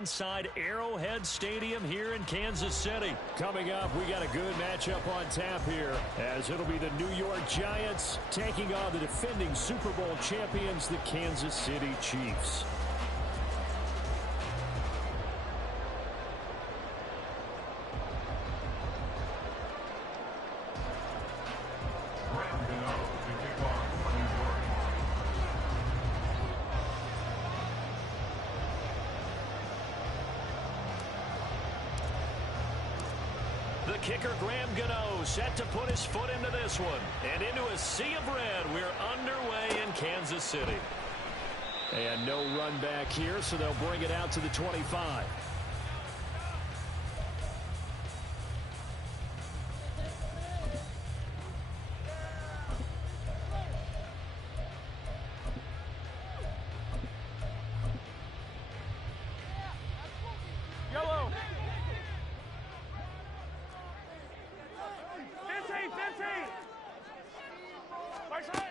inside Arrowhead Stadium here in Kansas City. Coming up, we got a good matchup on tap here, as it'll be the New York Giants taking on the defending Super Bowl champions, the Kansas City Chiefs. The kicker, Graham Gano, set to put his foot into this one. And into a sea of red, we're underway in Kansas City. And no run back here, so they'll bring it out to the 25.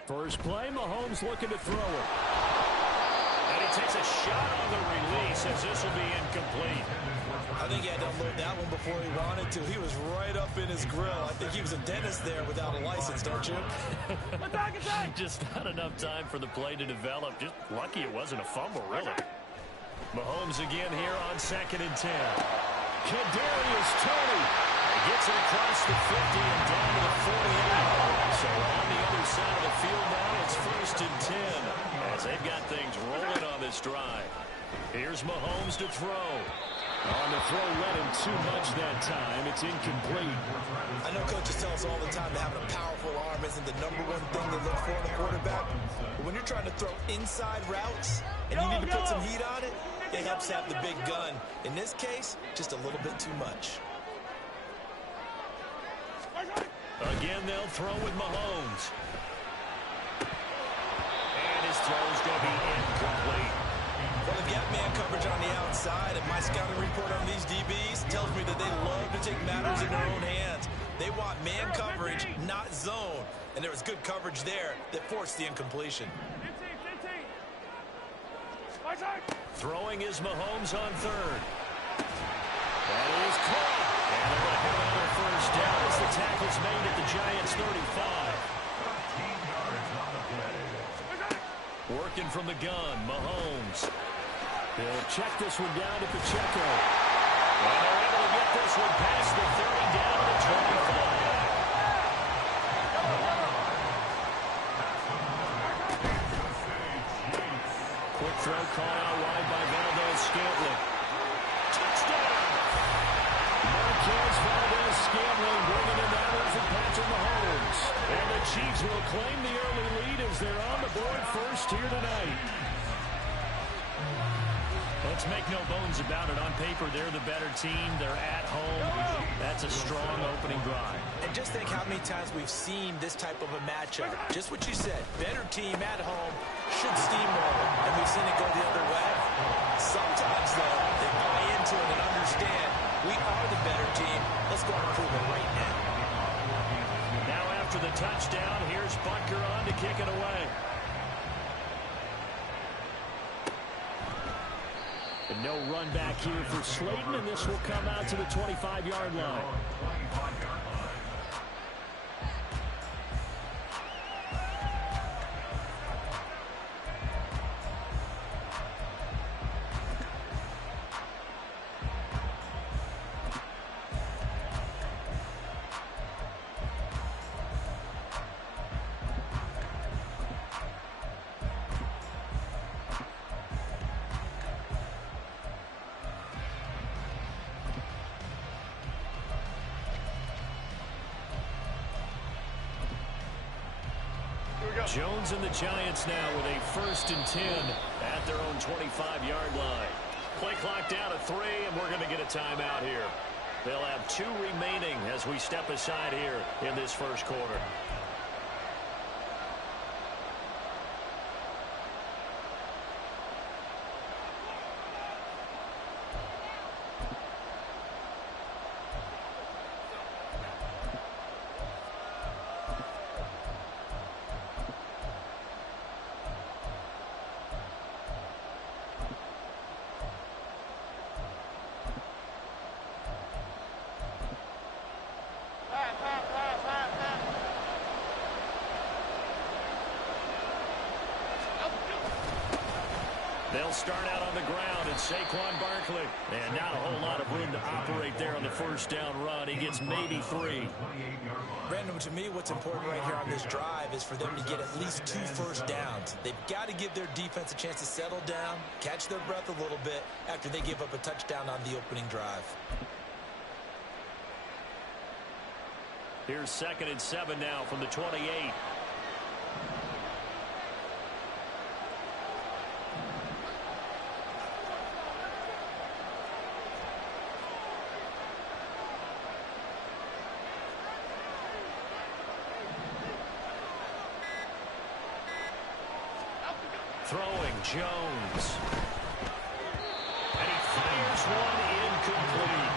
First play, Mahomes looking to throw it. And he takes a shot on the release as this will be incomplete. I think he had to unload that one before he wanted to. He was right up in his grill. I think he was a dentist there without a license, don't you? Just not enough time for the play to develop. Just lucky it wasn't a fumble, really. Mahomes again here on 2nd and 10. Kadarius Toney. He gets it across the 50 and down to the 48. So on the other side of the field now, it's 1st and 10 as they've got things rolling on this drive. Here's Mahomes to throw. On the throw, led him too much that time. It's incomplete. I know coaches tell us all the time that having a powerful arm isn't the #1 thing they look for in a quarterback. But when you're trying to throw inside routes and you need to put some heat on it, it helps to have the big gun. In this case, just a little bit too much. Again, they'll throw with Mahomes. And his throw's going to be incomplete. Well, they've got man coverage on the outside, and my scouting report on these DBs tells me that they love to take matters in their own hands. They want man coverage, not zone. And there was good coverage there that forced the incompletion. Throwing is Mahomes on 3rd. That is caught. And they're going to have another first down as the tackle's made at the Giants' 35. Working from the gun, Mahomes. He'll check this one down to Pacheco. And they're able to get this one past the 30 down to the 25. Quick throw caught out wide by Valdez-Scantling. Touchdown! Marquez Valdez-Scantling bringing in that one for Patrick Mahomes. And the Chiefs will claim the early lead as they're on the board first here tonight. Let's make no bones about it. On paper, they're the better team. They're at home. That's a strong opening drive. And just think how many times we've seen this type of a matchup. Just what you said, better team at home should steamroll, and we've seen it go the other way. Sometimes, though, they buy into it and understand we are the better team. Let's go and prove it right now. Now after the touchdown, here's Butker on to kick it away. And no run back here for Slayton, and this will come out to the 25-yard line. Jones and the Giants now with a 1st and 10 at their own 25-yard line. Play clock down to 3, and we're going to get a timeout here. They'll have 2 remaining as we step aside here in this first quarter. They'll start out on the ground, and Saquon Barkley. And not a whole lot of room to operate there on the first down run. He gets maybe 3. Brandon, to me, what's important right here on this drive is for them to get at least 2 first downs. They've got to give their defense a chance to settle down, catch their breath a little bit after they give up a touchdown on the opening drive. Here's 2nd and 7 now from the 28. Throwing Jones. And he fires one incomplete.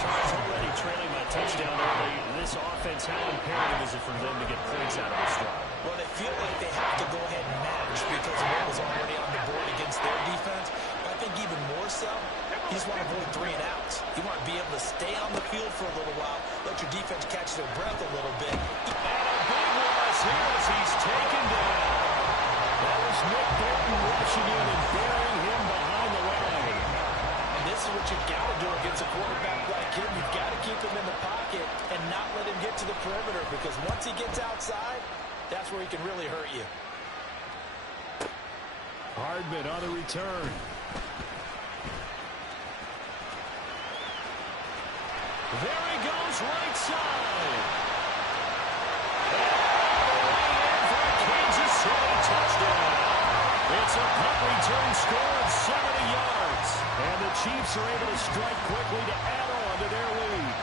Charles already trailing by touchdown early. This offense, how imperative is it for them to get points out of this drive? Well, they feel like they have to go ahead and match because of what was already on the board against their defense. But I think even more so, you just want to avoid 3 and outs. You want to be able to stay on the field for a little while, let your defense catch their breath a little bit. And a big loss here as he's taken down. That was Nick Bolton rushing in and burying him behind the line. And this is what you've got to do against a quarterback like him. You've got to keep him in the pocket and not let him get to the perimeter, because once he gets outside, that's where he can really hurt you. Hardman on the return. There he goes, right side. Kansas City touchdown. It's a punt return score of 70 yards. And the Chiefs are able to strike quickly to add on to their lead.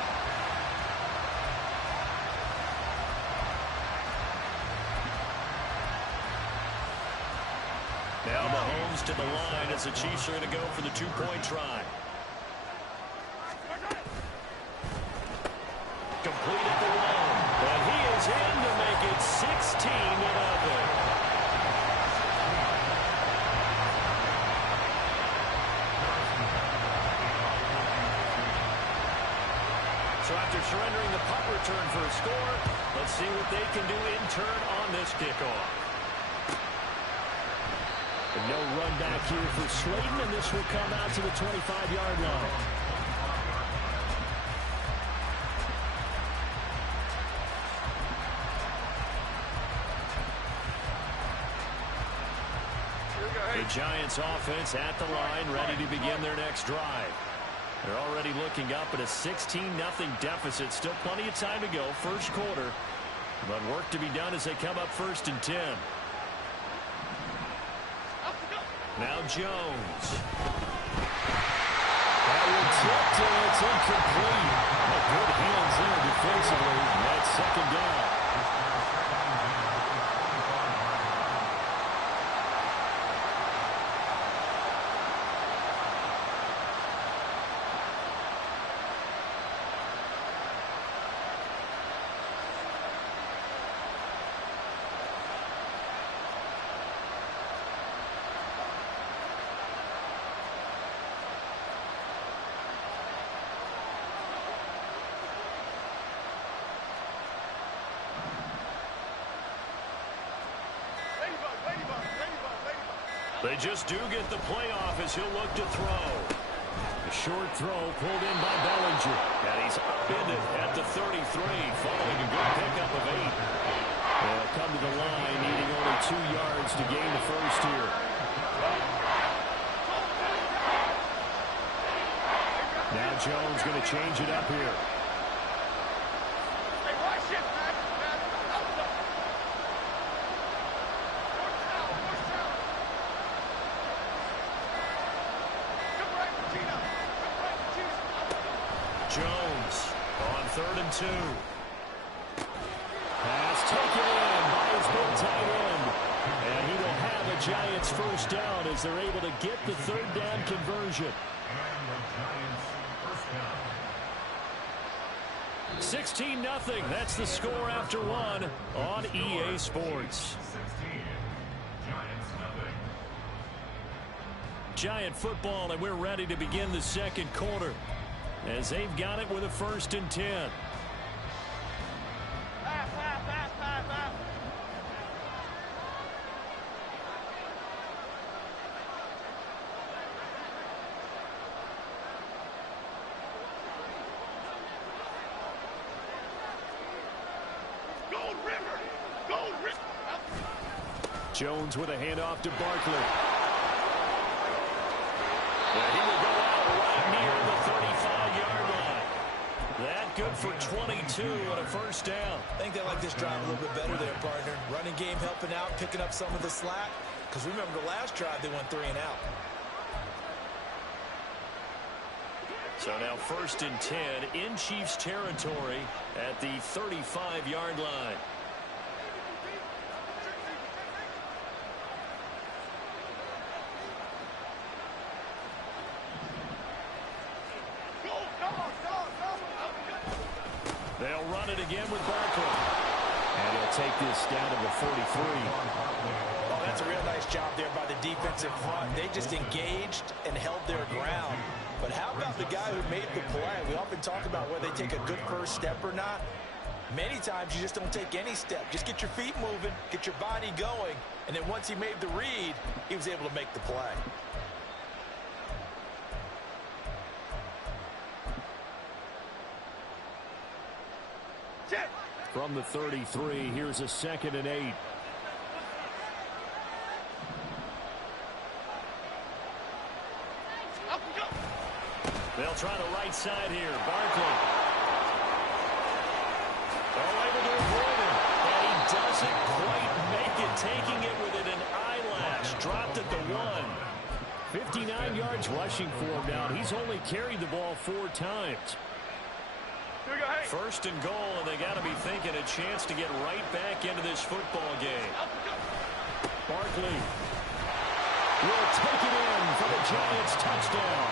Now Mahomes to the line as the Chiefs are going to go for the 2-point try. Complete at the 1. And he is in to make it 16-0. So after surrendering the punt return for a score, let's see what they can do in turn on this kickoff. And no run back here for Slayton, and this will come out to the 25-yard line. The Giants offense at the line, ready to begin their next drive. They're already looking up at a 16-0 deficit. Still plenty of time to go, first quarter. But work to be done as they come up 1st and 10. Now Jones. That will tip till it's incomplete. Good hands there defensively. That's 2nd down. They just do get the playoff as he'll look to throw. A short throw pulled in by Bellinger. And he's upended at the 33 following a good pickup of 8. They'll come to the line needing only 2 yards to gain the first here. Now Jones going to change it up here. Jones on 3rd and 2. Pass taken in by his big tight end. And he will have a Giants first down as they're able to get the 3rd down conversion. 16-0. That's the score after 1 on EA Sports. Giant football, and we're ready to begin the 2nd quarter as they've got it with a 1st and 10. Jones with a handoff to Barkley. And he will go out right near the 35-yard line. That good for 22 and a first down. I think they like this drive a little bit better there, partner. Running game helping out, picking up some of the slack. Because remember the last drive, they went 3 and out. So now 1st and 10 in Chiefs territory at the 35-yard line. They'll run it again with Barkley. And he'll take this down to the 43. Oh, that's a real nice job there by the defensive front. They just engaged and held their ground. But how about the guy who made the play? We often talk about whether they take a good first step or not. Many times you just don't take any step. Just get your feet moving, get your body going, and then once he made the read, he was able to make the play. From the 33, here's a 2nd and 8. They'll try the right side here. Barkley. Able to avoid him. And he doesn't quite make it, taking it with an eyelash. Dropped at the 1. 59 yards rushing for him now. He's only carried the ball 4 times. 1st and goal, and they got to be thinking a chance to get right back into this football game. Barkley will take it in for the Giants touchdown.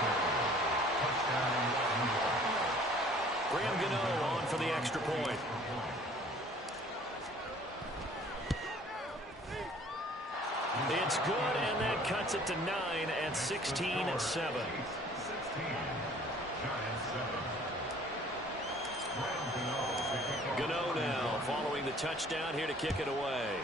Graham Gano on for the extra point. It's good, and that cuts it to 9 at 16-7. Gano now following the touchdown here to kick it away.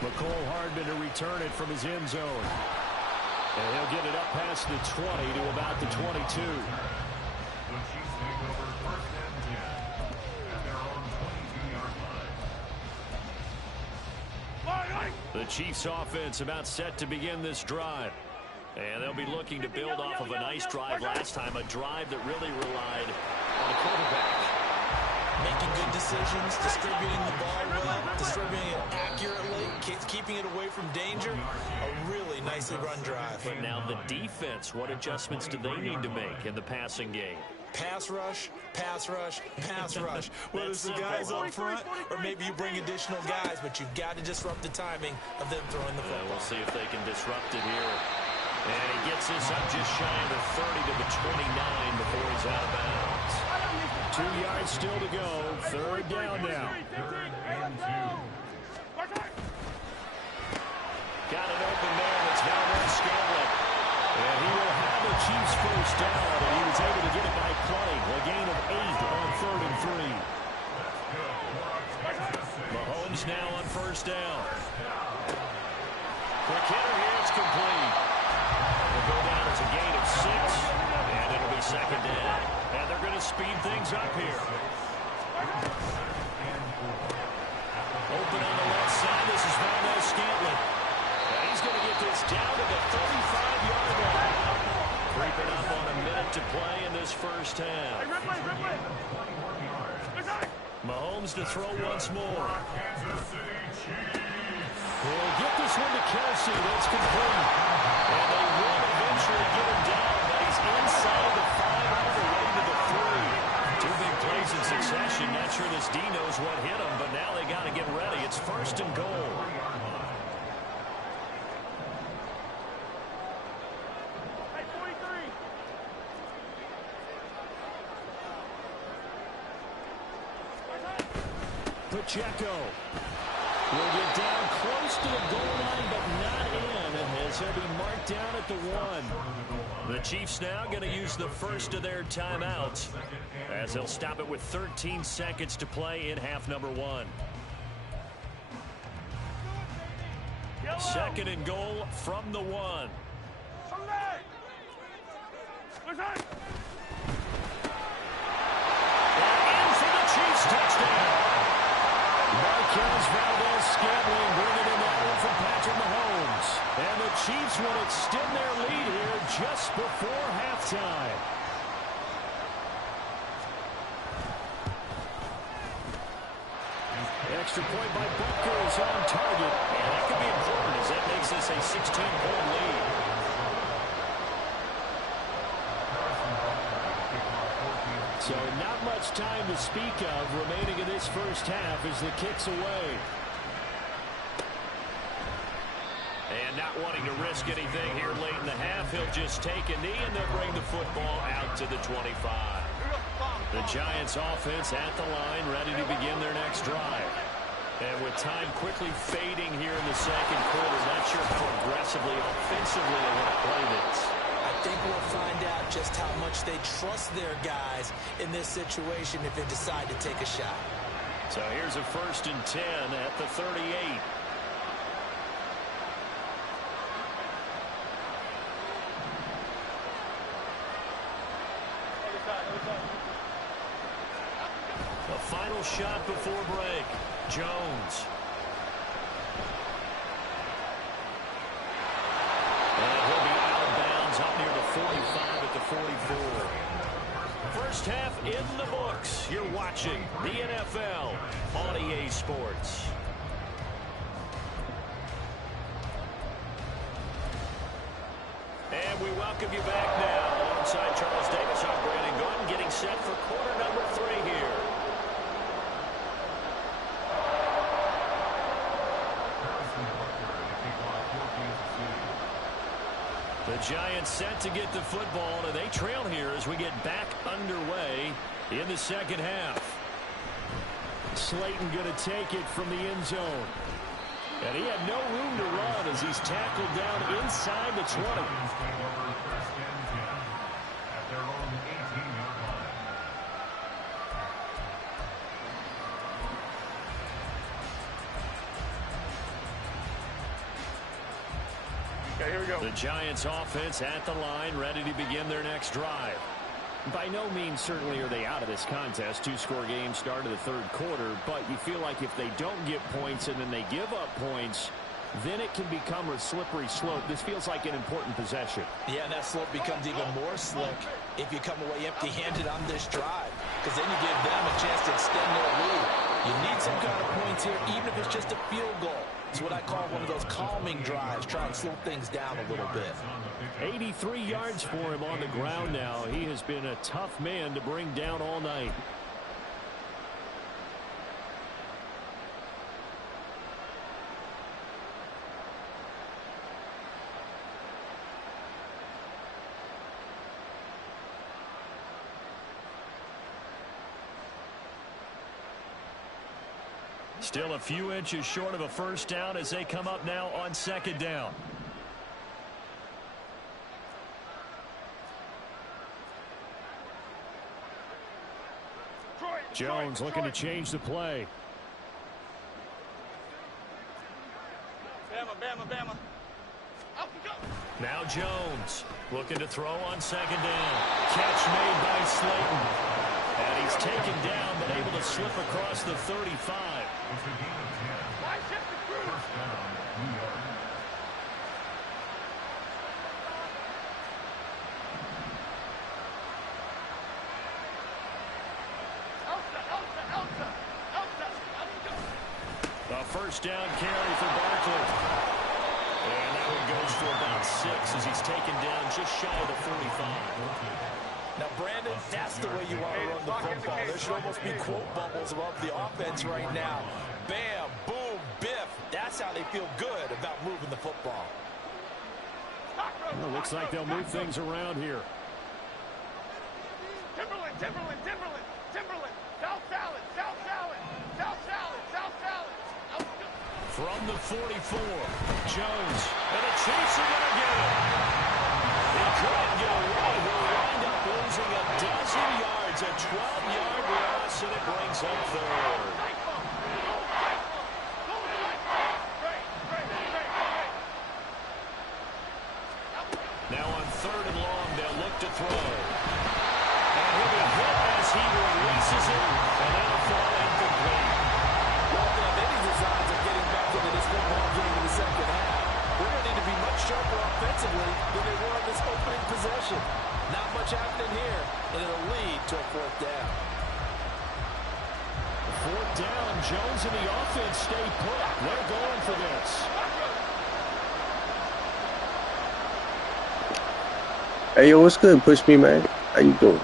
McCole Hardman to return it from his end zone. And he'll get it up past the 20 to about the 22. The Chiefs offense about set to begin this drive. And they'll be looking to build off of a nice drive last time, a drive that really relied on the quarterback. Making good decisions, distributing the ball well, distributing it accurately, keeping it away from danger. A really nicely run drive. But now the defense, what adjustments do they need to make in the passing game? Pass rush, pass rush, pass rush. Whether it's the guys up front or maybe you bring additional guys, but you've got to disrupt the timing of them throwing the football. We'll see if they can disrupt it here. And he gets this up just shy of the 30 to the 29 before he's out of bounds. 2 yards still to go. 3rd down now. Got it open there, and it's Valdez Scantling. And he will have the Chiefs first down, and he was able to get it by play. A gain of 8 on 3rd and 3. Mahomes now on 1st down. Quick hitter here, it's complete. Will go down as a gain of 6, and it'll be 2nd down. And they're going to speed things up here. Open on the left side, this is Valdez Scantling. And he's going to get this down to the 35-yard line. Creeping up on a minute to play in this first half. Mahomes to throw once more. We'll get this one to Kelsey. That's complete. And they will eventually get him down, but he's inside the 5 all the way to the 3. 2 big plays in succession. Not sure this D knows what hit him, but now they got to get ready. It's 1st and goal. Pacheco will get down close to the goal line, but not in, as he'll be marked down at the 1. The Chiefs now going to use the first of their timeouts, as they'll stop it with 13 seconds to play in half number 1. 2nd and goal from the 1. And in for the Chiefs touchdown. Marquez Valdez-Scantling bringing in that one from Patrick Mahomes. And the Chiefs will extend their lead here just before halftime. Extra point by Butker is on target. And that could be important as that makes this a 16-point lead. So not much time to speak of remaining in this first half as the kick's away. And not wanting to risk anything here late in the half, he'll just take a knee and they'll bring the football out to the 25. The Giants offense at the line, ready to begin their next drive. And with time quickly fading here in the second quarter, not sure how aggressively, offensively they want to play this. I think we'll find out just how much they trust their guys in this situation if they decide to take a shot. So here's a 1st and 10 at the 38. The final shot before break. Jones. And he'll be out of bounds up near the 45 at the 44. First half in the books. You're watching the NFL on EA Sports. And we welcome you back now. Alongside Charles Davis, I'm Brandon Gordon, getting set for quarter number 3 here. The Giants set to get the football, and they trail here as we get back underway in the second half. Slayton going to take it from the end zone. And he had no room to run as he's tackled down inside the 20. Here we go. The Giants offense at the line, ready to begin their next drive. By no means certainly are they out of this contest. 2-score game start of the third quarter, but you feel like if they don't get points and then they give up points, then it can become a slippery slope. This feels like an important possession. Yeah, and that slope becomes even more slick if you come away empty-handed on this drive, because then you give them a chance to extend their lead. You need some kind of points here, even if it's just a field goal. It's what I call one of those calming drives, try and slow things down a little bit. 83 yards for him on the ground now. He has been a tough man to bring down all night. Still a few inches short of a first down as they come up now on second down. Jones looking to change the play. Bama. Now Jones looking to throw on second down. Catch made by Slayton. And he's taken down but able to slip across the 35. A first down carry for Barkley. And that one goes for about 6 as he's taken down just shy of the 45. Now, Brandon, that's the way you want to run the football. There should almost be quote bubbles above the offense right now. Bam, boom, biff. That's how they feel good about moving the football. Well, looks like they'll move things around here. Timberland. South salad. From the 44, Jones, and the Chiefs are going to get it. He couldn't get away. He'll wind up losing a dozen yards, a 12-yard loss, and it brings up third. Now on third and long, they'll look to throw. And he'll be hit as he releases it, and that'll fall incomplete. Well, they designed offensively than they were on this opening possession. Not much happening here, and it'll lead to a fourth down. Fourth down, Jones and the offense stay put. They're going for this. Hey, yo, what's good? Push me, man. How you doing?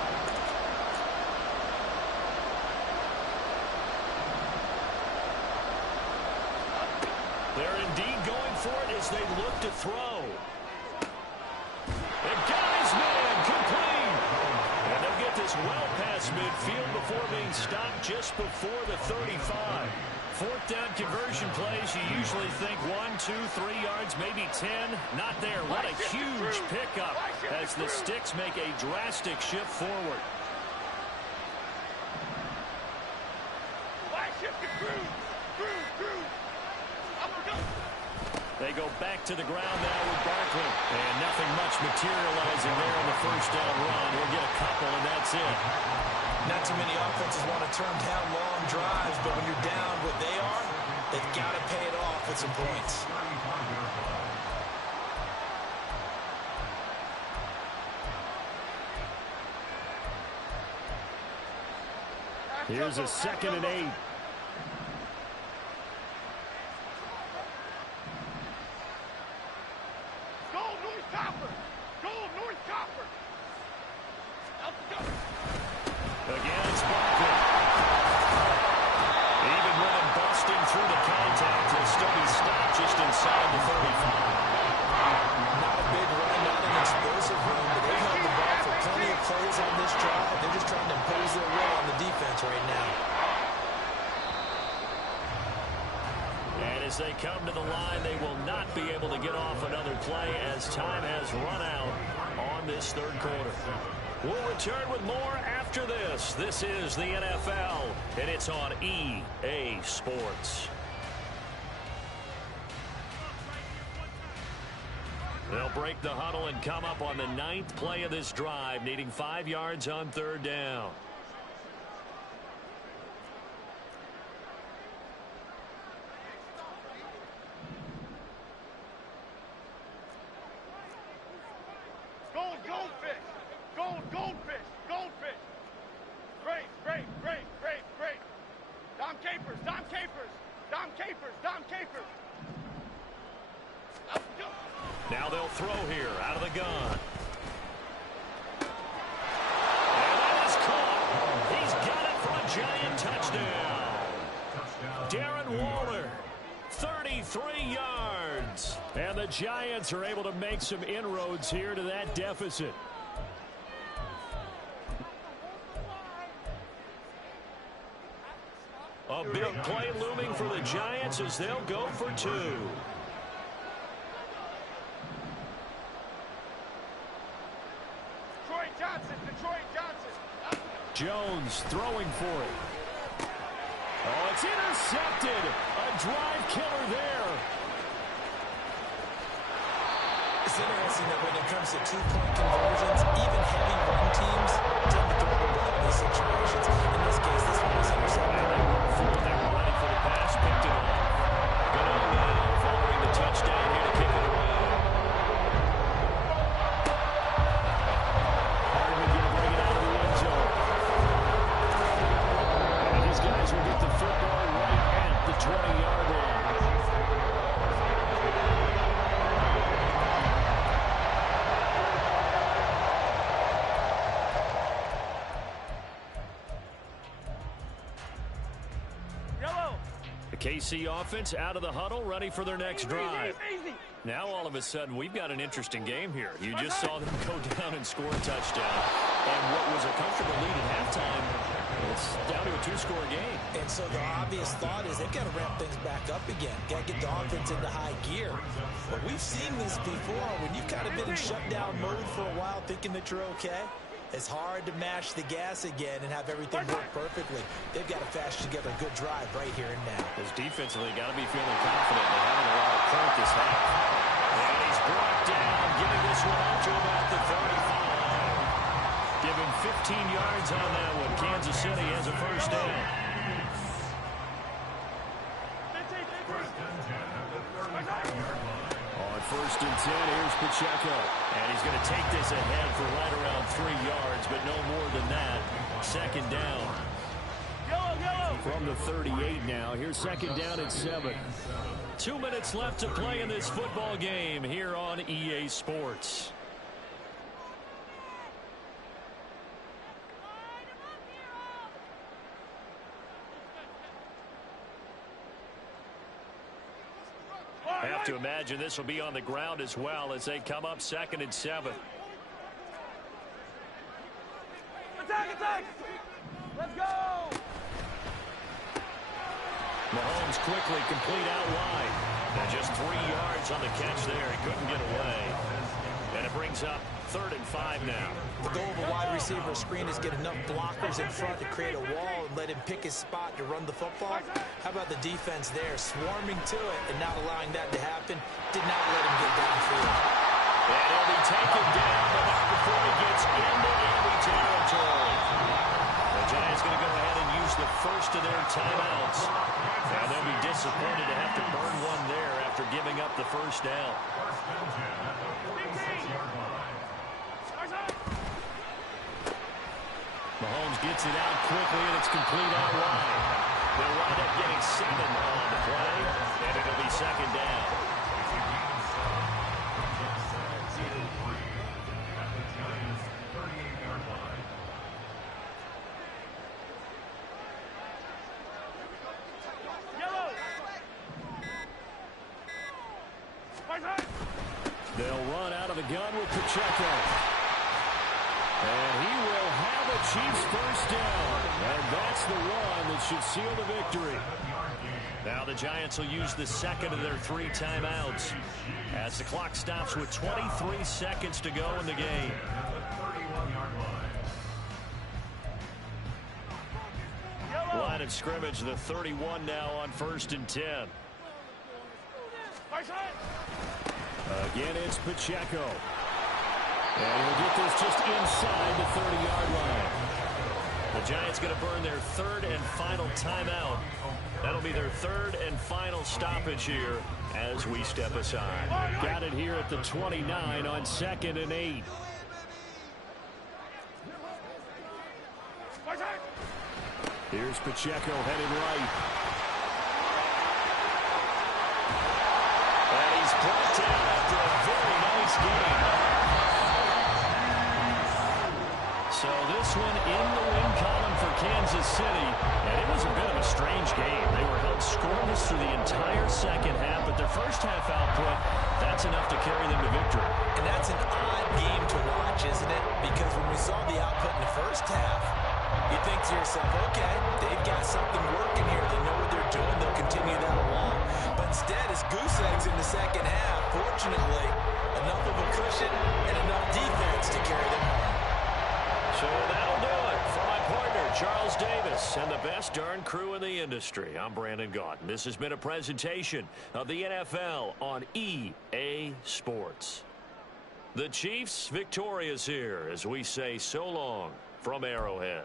They're indeed going for it as they look to throw. And got his man complete. And they'll get this well past midfield before being stopped just before the 35. Fourth down conversion plays, you usually think 1, 2, 3 yards, maybe 10. Not there. What a huge pickup as the Sticks make a drastic shift forward. They go back to the ground now with Barkley. And nothing much materializing there on the first down run. We'll get a couple, and that's it. Not too many offenses want to turn down long drives, but when you're down what they are, they've got to pay it off with some points. Here's a 2nd and 8. Again, it's Barkley. Even with him busting through the contact, he'll still be stopped just inside the 35. Not a big run, not an explosive run, but they've held the ball for plenty of plays on this drive. They're just trying to impose their will on the defense right now. And as they come to the line, they will not be able to get off another play as time has run out on this third quarter. We'll return with more after this. This is the NFL, and it's on EA Sports. They'll break the huddle and come up on the 9th play of this drive, needing 5 yards on third down. Now they'll throw here out of the gun. And that is caught. He's got it for a giant touchdown. Darren Waller, 33 yards. And the Giants are able to make some inroads here to that deficit. A big play looming for the Giants as they'll go for 2. Jones throwing for it. Oh, it's intercepted. A drive killer there. It's interesting that when it comes to two-point conversions, even heavy run teams tend to throw the ball in these situations. In this case, this one was intercepted. They were ready for the pass, picked it off. Good on now, following the touchdown here to kick it away. Hardman going to bring it out of the end zone. And these guys will get the football right at the 20-yard line. KC offense out of the huddle, ready for their next drive. Now all of a sudden we've got an interesting game here. You just saw them go down and score a touchdown. And what was a comfortable lead at halftime, it's down to a 2-score game. And so the obvious thought is they've got to ramp things back up again. Got to get the offense into high gear. But we've seen this before. When you've kind of been in shutdown mode for a while thinking that you're okay, it's hard to mash the gas again and have everything work perfectly. They've got to fast together a good drive right here and now. Because defensively, got to be feeling confident. They haven't allowed a point this half. And he's brought down, giving this one up to about the 35. Giving 15 yards on that one. Kansas City has a first down. On first First and 10, here's Pacheco. And he's going to take this ahead for right around 3 yards, but no more than that. Second down. From the 38 now, here's second down at 7. 2 minutes left to play in this football game here on EA Sports. I have to imagine this will be on the ground as well as they come up second and 7. Attack! Let's go! Mahomes quickly complete out wide. And just 3 yards on the catch there. He couldn't get away. And it brings up 3rd and 5 now. The goal of a wide receiver screen is get enough blockers in front to create a wall and let him pick his spot to run the football. How about the defense there, swarming to it and not allowing that to happen? Did not let him get downfield. And he'll be taken down, but not before he gets into enemy territory. The Giants going to go ahead and use the first of their timeouts. And they'll be disappointed to have to burn one there after giving up the first down. Mahomes gets it out quickly, and it's complete out wide. They'll wind up getting 7 on the play, and it'll be second down. They'll run out of the gun with Pacheco. And he will have a Chiefs first down. And that's the one that should seal the victory. Now the Giants will use the second of their 3 timeouts as the clock stops with 23 seconds to go in the game. Line of scrimmage, the 31 now on 1st and 10. Again, it's Pacheco. And he'll get this just inside the 30-yard line. The Giants going to burn their 3rd and final timeout. That'll be their 3rd and final stoppage here as we step aside. Got it here at the 29 on 2nd and 8. Here's Pacheco headed right. And he's brought down after a very nice game. So this one in the win column for Kansas City. And it was a bit of a strange game. They were held scoreless through the entire second half, but their first half output, that's enough to carry them to victory. And that's an odd game to watch, isn't it? Because when we saw the output in the first half, you think to yourself, okay, they've got something working here. They know what they're doing. They'll continue that along. But instead, it's goose eggs in the second half. Fortunately, enough of a cushion and enough defense to carry them home. So that'll do it for my partner, Charles Davis, and the best darn crew in the industry. I'm Brandon Gaunt. This has been a presentation of the NFL on EA Sports. The Chiefs victorious here as we say so long from Arrowhead.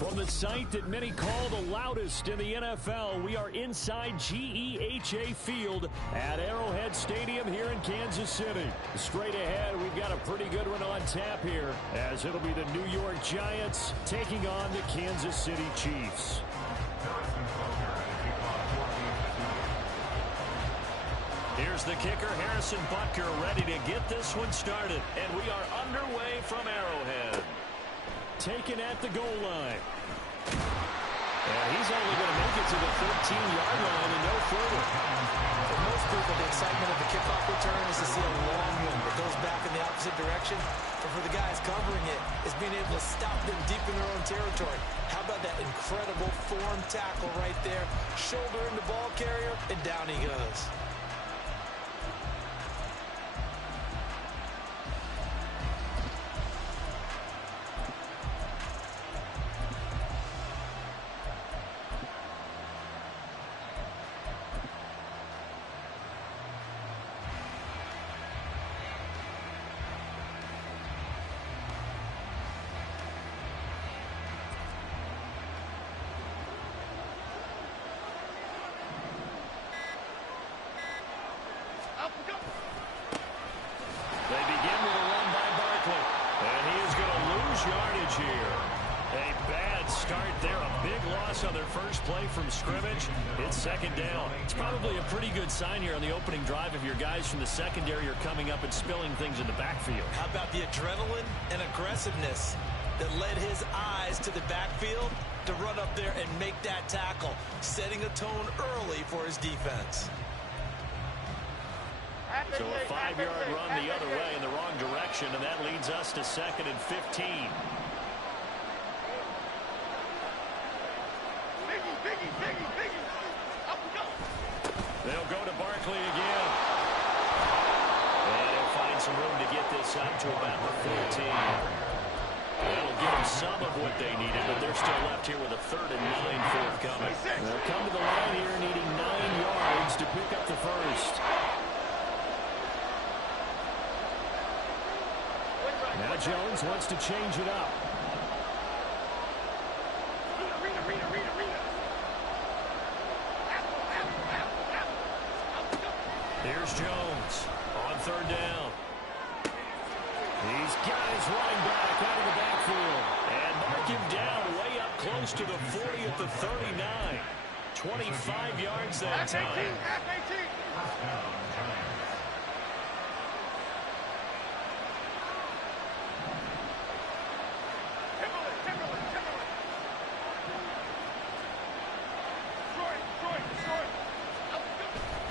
From the site that many call the loudest in the NFL, we are inside GEHA Field at Arrowhead Stadium here in Kansas City. Straight ahead, we've got a pretty good one on tap here, as it'll be the New York Giants taking on the Kansas City Chiefs. Here's the kicker, Harrison Butker, ready to get this one started. And we are underway from Arrowhead. Taken at the goal line. And he's only going to make it to the 13-yard line and no further. For most people, the excitement of the kickoff return is to see a long one that goes back in the opposite direction. But for the guys covering it, is being able to stop them deep in their own territory. How about that incredible form tackle right there? Shoulder into ball carrier, and down he goes. They begin with a run by Barkley. And he is going to lose yardage here. A bad start there. A big loss on their first play from scrimmage. It's second down. It's probably a pretty good sign here on the opening drive if your guys from the secondary are coming up and spilling things in the backfield. How about the adrenaline and aggressiveness that led his eyes to the backfield to run up there and make that tackle, setting a tone early for his defense. So a 5-yard run the other way in the wrong direction, and that leads us to 2nd and 15. They'll go to Barkley again. And he'll find some room to get this up to about the 14. That'll give them some of what they needed, but they're still left here with a 3rd and 9 forthcoming. They'll come to the line here needing 9 yards to pick up the first. Now Jones wants to change it up. Here's Jones on 3rd down. He's got his running back out of the backfield. And mark him down way up close to the 40 at the 39. 25 yards that time.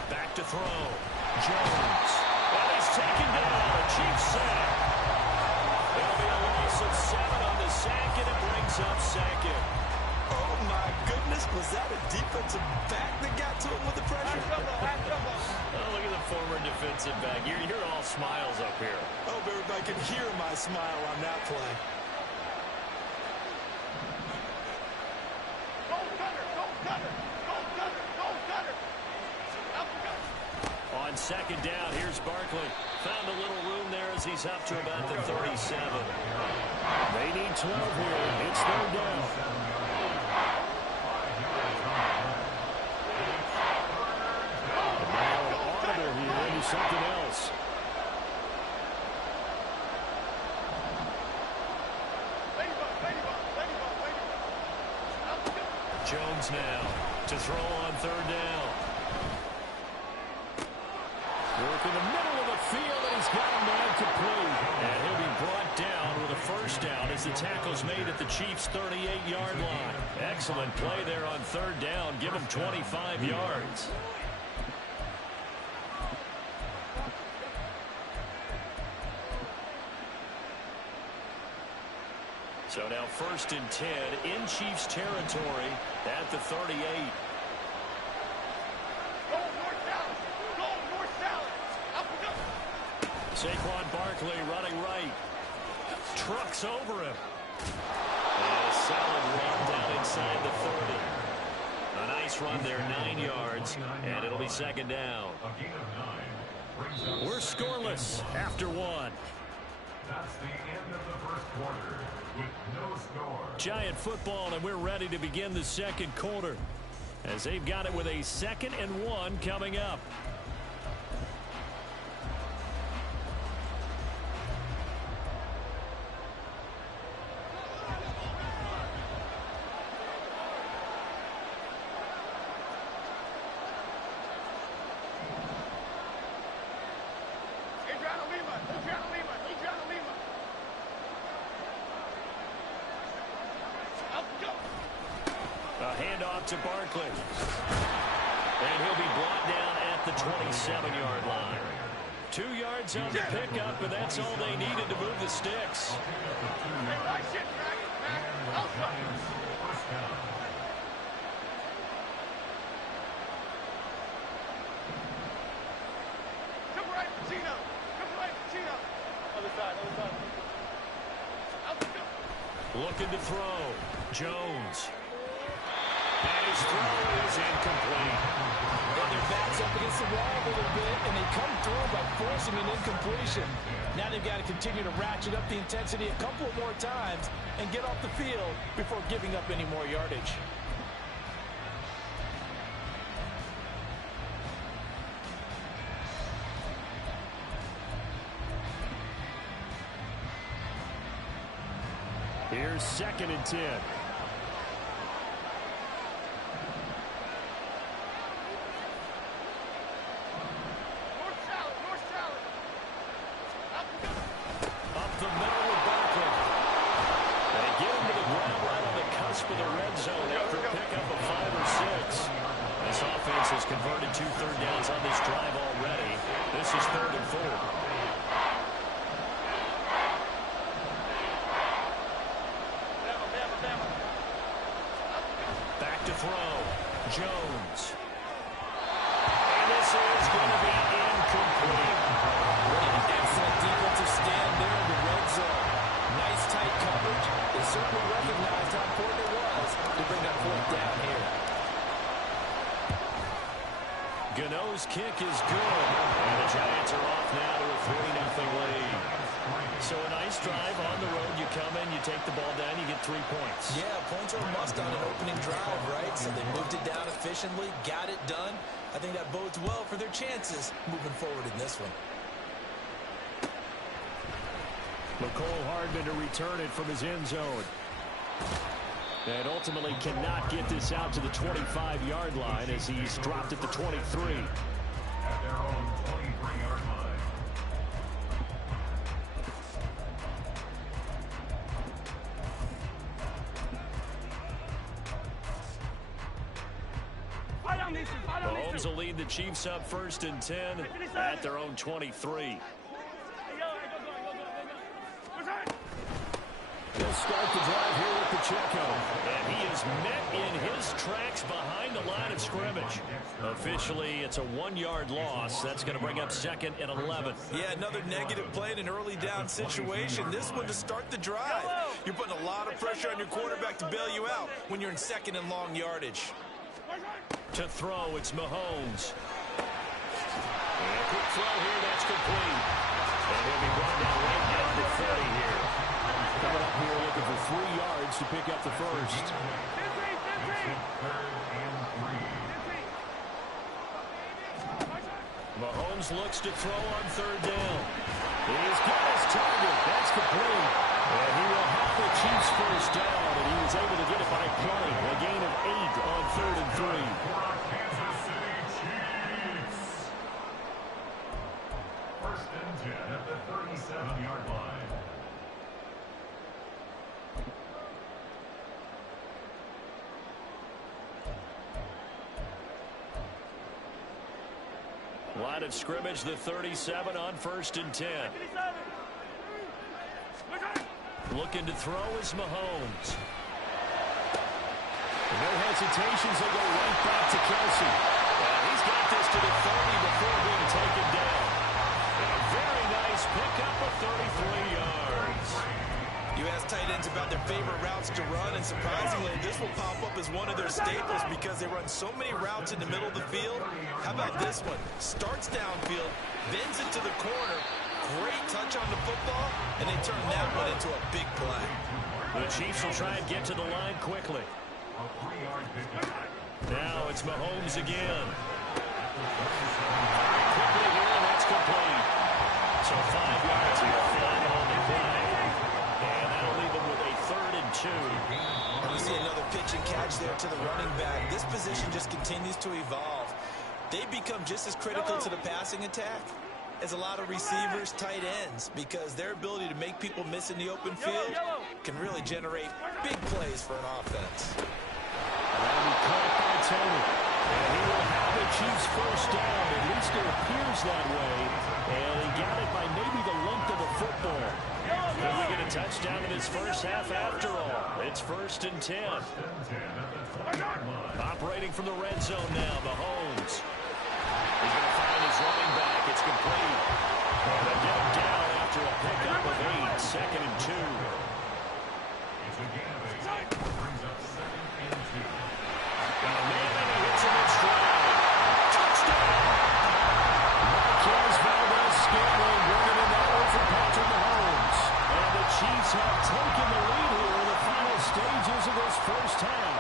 Back to throw. Jones. And he's taken down. A Chiefs sack. There'll be a loss of 7 on the sack, and it brings up 2nd. Oh, my goodness. Was that a defensive back that got to him with the pressure? Oh, look at the former defensive back. You're all smiles up here. I hope everybody can hear my smile on that play. On 2nd down, here's Barkley. Found a little room there as he's up to about the 37. They need 12 here. It's 3rd down. And now an audible here into something else. Jones now to throw on 3rd down. Work in the middle of the field, and he's got a man complete. And he'll be brought down with a 1st down as the tackle's made at the Chiefs' 38-yard line. Excellent play there on 3rd down. Give him 25 yards. So now 1st and 10 in Chiefs territory at the 38. Saquon Barkley running right. Trucks over him. And a solid run down inside the 30. A nice run there, 9 yards, and it'll be 2nd down. We're scoreless after 1. That's the end of the first quarter with no score. Giant football, and we're ready to begin the second quarter as they've got it with a 2nd and 1 coming up. A handoff to Barkley. And he'll be brought down at the 27-yard line. 2 yards on the pickup, and that's all they needed to move the sticks. Looking to throw. Jones. And his throw is incomplete. And their back's up against the wall a little bit, and they come through by forcing an incompletion. Now they've got to continue to ratchet up the intensity a couple of more times and get off the field before giving up any more yardage. Here's 2nd and 10. Up the middle with Barkley. They get him to the ground right on the cusp of the red zone after a pickup of 5 or 6. This offense has converted 2 third downs on this drive already. This is 3rd and 4. Back to throw. Jones. And this is going to be incomplete. What an excellent defensive stand there in the red zone. Nice tight coverage. They certainly recognized how important it was to bring that 4th down here. Gano's kick is good. And the Giants are off now to a 3-0 lead. So a nice drive on the road. You come in, you take the ball down, you get 3 points. Yeah, points are a must on an opening drive, right? So they moved it down efficiently, got it done. I think that bodes well for their chances moving forward in this one. McCole Hardman to return it from his end zone. And ultimately cannot get this out to the 25-yard line as he's dropped at the 23. At their own 23-yard line. Mahomes will lead the Chiefs up 1st and 10 at their own 23. He'll start the drive here with Pacheco. And he is met in his tracks behind the line of scrimmage. Officially, it's a 1-yard loss. That's going to bring up 2nd and 11. Yeah, another negative play in an early down situation. This one to start the drive. You're putting a lot of pressure on your quarterback to bail you out when you're in 2nd and long yardage. To throw, it's Mahomes. And a quick throw here, that's complete. And he'll be brought down right at the 30 here. Coming up here looking for 3 yards to pick up the first. Mahomes looks to throw on 3rd down. He's got his target. That's complete. And he will have the Chiefs first down, and he was able to get it by play. A gain of 8 on 3rd and 3. Kansas City Chiefs. 1st and 10 at the 37-yard line. Line of scrimmage, the 37 on 1st and 10. Looking to throw is Mahomes. No hesitations, they go right back to Kelsey. And he's got this to the 30 before being taken down. And a very nice pickup of 33 yards. You ask tight ends about their favorite routes to run, and surprisingly, this will pop up as one of their staples because they run so many routes in the middle of the field. How about this one? Starts downfield, bends it to the corner, great touch on the football, and they turned that one into a big play. The Chiefs will try and get to the line quickly. Now it's Mahomes again. Quickly here, and that's complete. So 5 yards here, 5 on the play. And that'll leave them with a 3rd and 2. And we see another pitch and catch there to the running back. This position just continues to evolve. They become just as critical to the passing attack as a lot of receivers, tight ends, because their ability to make people miss in the open field can really generate big plays for an offense. That'll be caught by Tony. And he will have the Chiefs first down. At least it appears that way. And he got it by maybe the length of the football. Could we get a touchdown in his first half after all? It's 1st and 10. Operating from the red zone now, Mahomes. He's going to find his running back. It's complete. And they get him down after a pickup of 8. 2nd and 2. Got a man and he hits him in stride. Touchdown! Marquez Valdez-Scantling bringing in that one for Patrick Mahomes. And the Chiefs have taken the lead here in the final stages of this first half.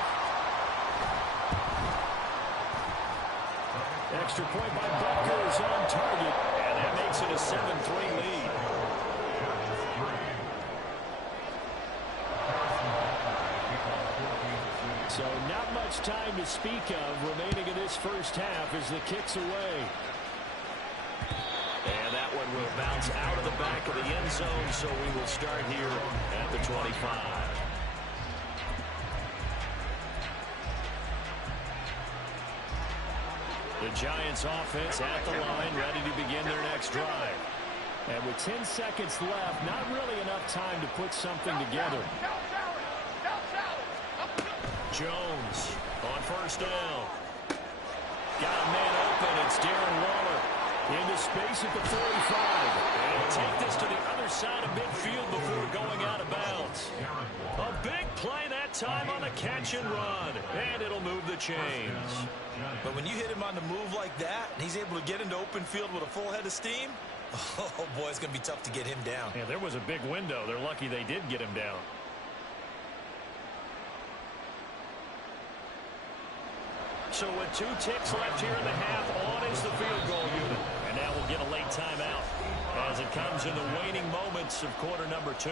Extra point by Butker is on target, and that makes it a 7-3 lead. So not much time to speak of remaining in this first half as the kick's away. And that one will bounce out of the back of the end zone, so we will start here at the 25. The Giants offense at the line, ready to begin their next drive. And with 10 seconds left, not really enough time to put something together. Jones on first down. Got a man open. It's Darren Waller into space at the 45. And he'll take this to the other side of midfield before going out of bounds. A big play that time on a catch and run. And it'll move the chains. But when you hit him on the move like that, and he's able to get into open field with a full head of steam, oh boy, it's going to be tough to get him down. Yeah, there was a big window. They're lucky they did get him down. So with 2 ticks left here in the half, on is the field goal unit. And now we'll get a late timeout as it comes in the waning moments of quarter number 2.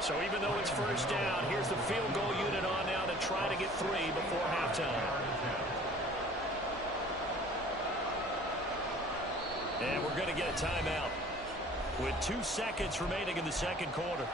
So even though it's first down, here's the field goal unit on now to try to get 3 before halftime. And we're going to get a timeout with 2 seconds remaining in the second quarter.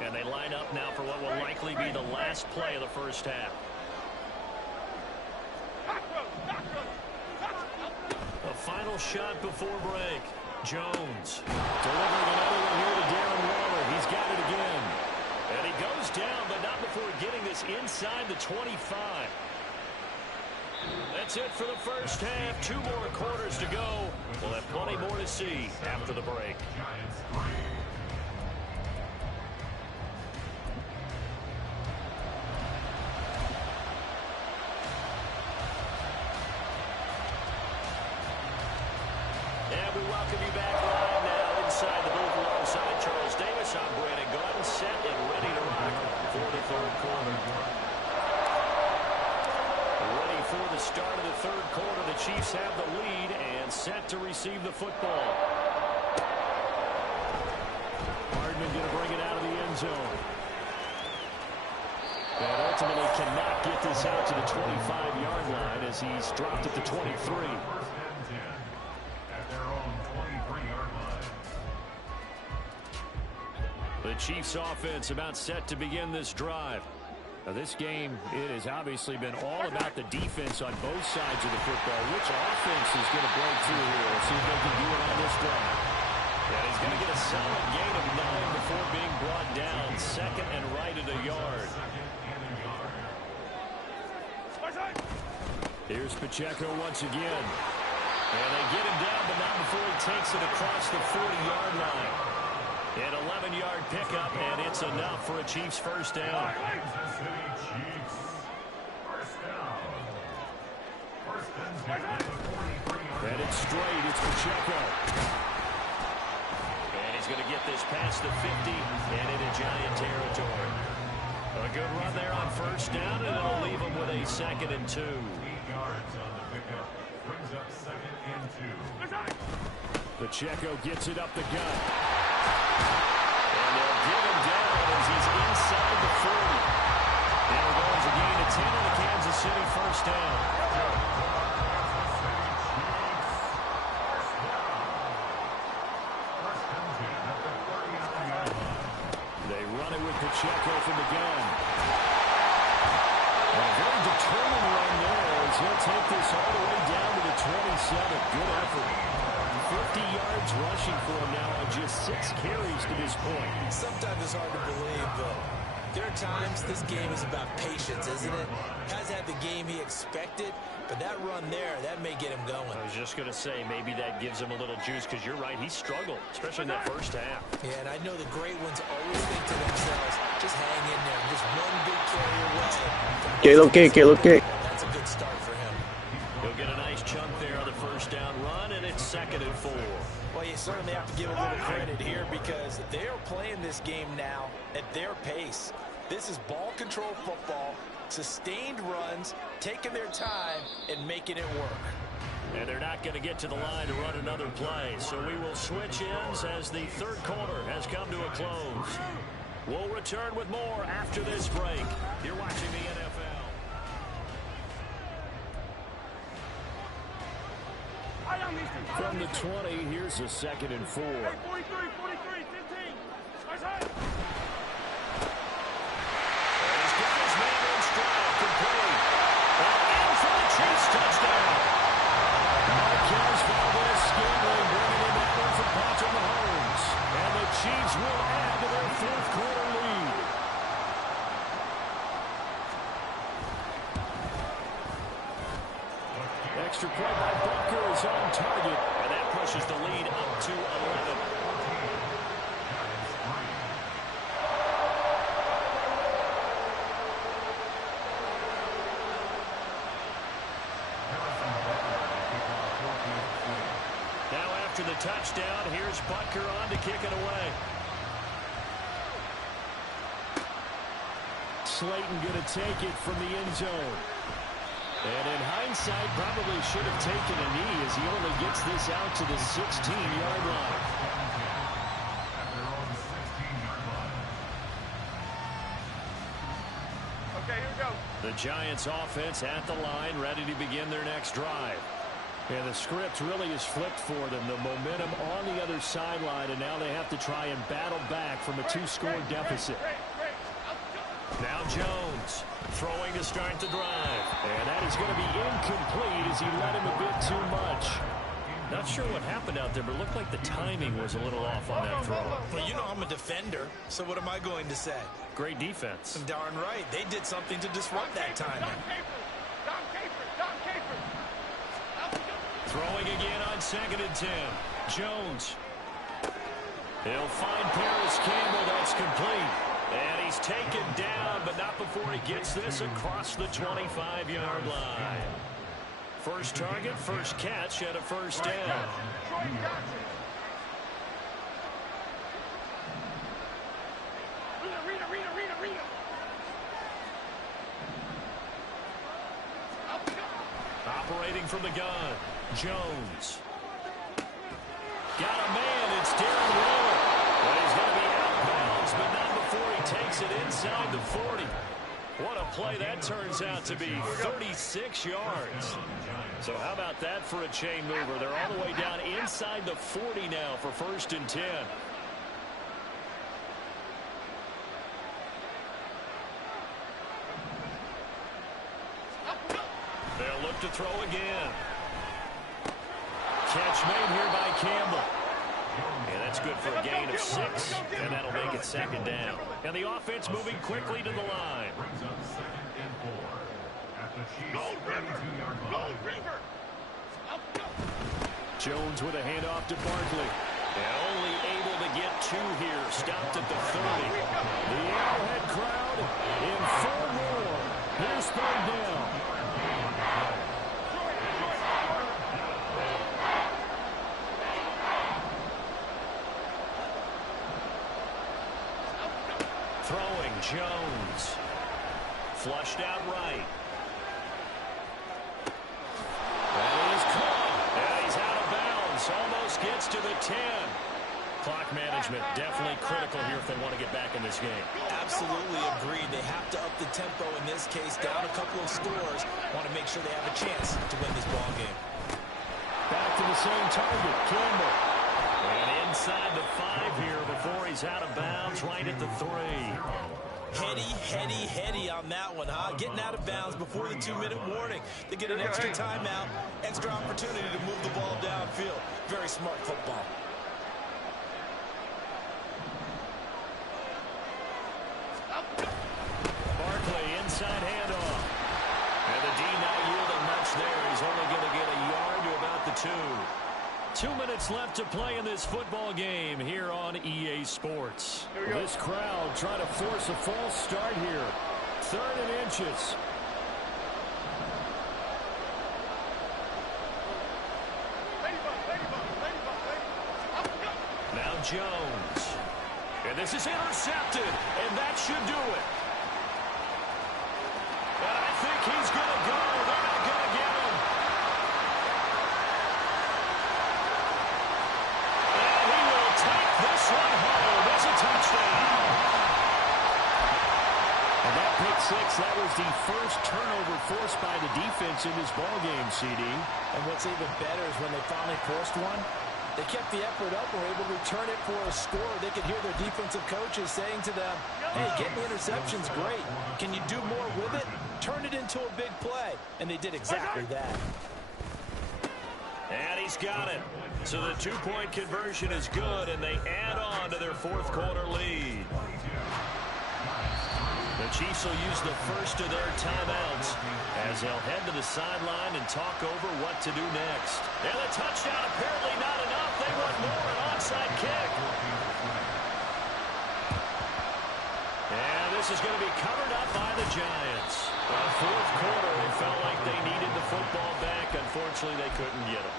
And they line up now for what will likely be the last play of the first half. A final shot before break. Jones delivering another one here to Darren Waller. He's got it again. And he goes down, but not before getting this inside the 25. That's it for the first half. 2 more quarters to go. We'll have plenty more to see after the break. And we welcome you back live now inside the booth alongside Charles Davis. I'm Brandon Gordon, set and ready to rock for the third quarter. Ready for the start of the third quarter. The Chiefs have the lead and set to receive the football. Hardman going to bring it out of the end zone. And ultimately cannot get this out to the 25-yard line as he's dropped at the 23. The Chiefs offense about set to begin this drive. Now this game, it has obviously been all about the defense on both sides of the football. Which offense is going to break through here? We'll see if they can do it on this drive. And he's going to get a solid gain of 9 before being brought down Here's Pacheco once again. And they get him down, but not before he takes it across the 40-yard line. An 11-yard pickup, and it's enough for a Chiefs first down. Kansas City Chiefs. First down. First and 10 at the 43-yard And it's straight. It's Pacheco. And he's going to get this past the 50 and into Giant territory. A good run there on first down, and it'll leave him with a 2nd and 2. 8 yards on the pickup. Brings up 2nd and 2. Pacheco gets it up the gut. And they'll give him down as he's inside the 40. And we're going to gain a 10 on the Kansas City first down. They run it with Pacheco from the gun. And a very determined run there as he'll take this all the way down to the 27. Good effort. 50 yards rushing for him now on just 6 carries to this point. Sometimes it's hard to believe, but there are times this game is about patience, isn't it? Hasn't had the game he expected, but that run there, that may get him going. I was just going to say, maybe that gives him a little juice, because you're right, he struggled, especially in that first half. Yeah, and I know the great ones always think to themselves, just hang in there, just one big carry away. Que lo que. That's a good start for him. He'll get a nice chunk there on the first down run, and it's 2nd and 4. Well, you certainly have to give a little credit here because they are playing this game now at their pace. This is ball control football, sustained runs, taking their time, and making it work. And they're not going to get to the line to run another play, so we will switch ends as the third quarter has come to a close. We'll return with more after this break. You're watching the NFL. From the 20, here's a 2nd and 4. 43, 43, 15. Nice hit. He's got his man in stride, complete. And in for the Chiefs touchdown. Marquez Valdez-Scantling bringing in that one from Patrick Mahomes. And the Chiefs will add to their 4th quarter lead. Extra point by Butker is on target, and that pushes the lead up to 11. Now after the touchdown, here's Butker on to kick it away. Slayton going to take it from the end zone. And in hindsight, probably should have taken a knee as he only gets this out to the 16-yard line. Okay, here we go. The Giants offense at the line, ready to begin their next drive. And the script really is flipped for them. The momentum on the other sideline, and now they have to try and battle back from a 2-score deficit. Now Jones throwing to start the drive. And that is going to be incomplete as he let him a bit too much. Not sure what happened out there, but it looked like the timing was a little off on that throw. Well, you know I'm a defender, so what am I going to say? Great defense. Darn right. They did something to disrupt that timing. Don Capers. Throwing again on 2nd and 10. Jones. He'll find Paris Campbell. That's complete. And he's taken down, but not before he gets this across the 25-yard line. First target, first catch, and a first down. Rita. Operating from the gun, Jones. Got a man, it's Darren Waller. But he's going to be out of bounds, but not before he takes it inside the 40. What a play that turns out to be, 36 yards. So how about that for a chain mover? They're all the way down inside the 40 now for 1st and 10. They'll look to throw again. Catch made here by Campbell. And that's good for a gain of 6, and that'll make it 2nd down. And the offense moving quickly to the line. Brings up 2nd and 4 at the Chiefs' 32-yard line. Jones with a handoff to Barkley. And only able to get 2 here. Stopped at the 30. The Arrowhead crowd in full roar. Here's 3rd down. Throwing Jones. Flushed out right. And he's caught. And he's out of bounds. Almost gets to the 10. Clock management definitely critical here if they want to get back in this game. Absolutely agreed. They have to up the tempo in this case, down a couple of scores. Want to make sure they have a chance to win this ball game. Back to the same target, Campbell. And inside the 5 here before he's out of bounds, right at the 3. Heady on that one, huh? Getting out of bounds before the 2-minute warning. They get an extra timeout, extra opportunity to move the ball downfield. Very smart football. Barkley, inside handoff. And the D not yielding much there. He's only going to get a yard to about the 2. 2 minutes left to play in this football game here on EA Sports. This crowd trying to force a false start here. 3rd and inches. Now Jones. And this is intercepted. And that should do it. And I think he's going to go. They're not going to get him. And he will take this one home as a touchdown. And that pick 6, that was the first turnover forced by the defense in this ballgame, CD. And what's even better is when they finally forced one, they kept the effort up and were able to return it for a score. They could hear their defensive coaches saying to them, hey, getting interception's great. Can you do more with it? Turn it into a big play. And they did exactly that. And he's got it. So the 2-point conversion is good, and they add on to their 4th quarter lead. The Chiefs will use the first of their timeouts as they'll head to the sideline and talk over what to do next. And the touchdown apparently not enough. They want more, an onside kick. And this is going to be covered up by the Giants. The 4th quarter, they felt like they needed the football back. Unfortunately, they couldn't get it.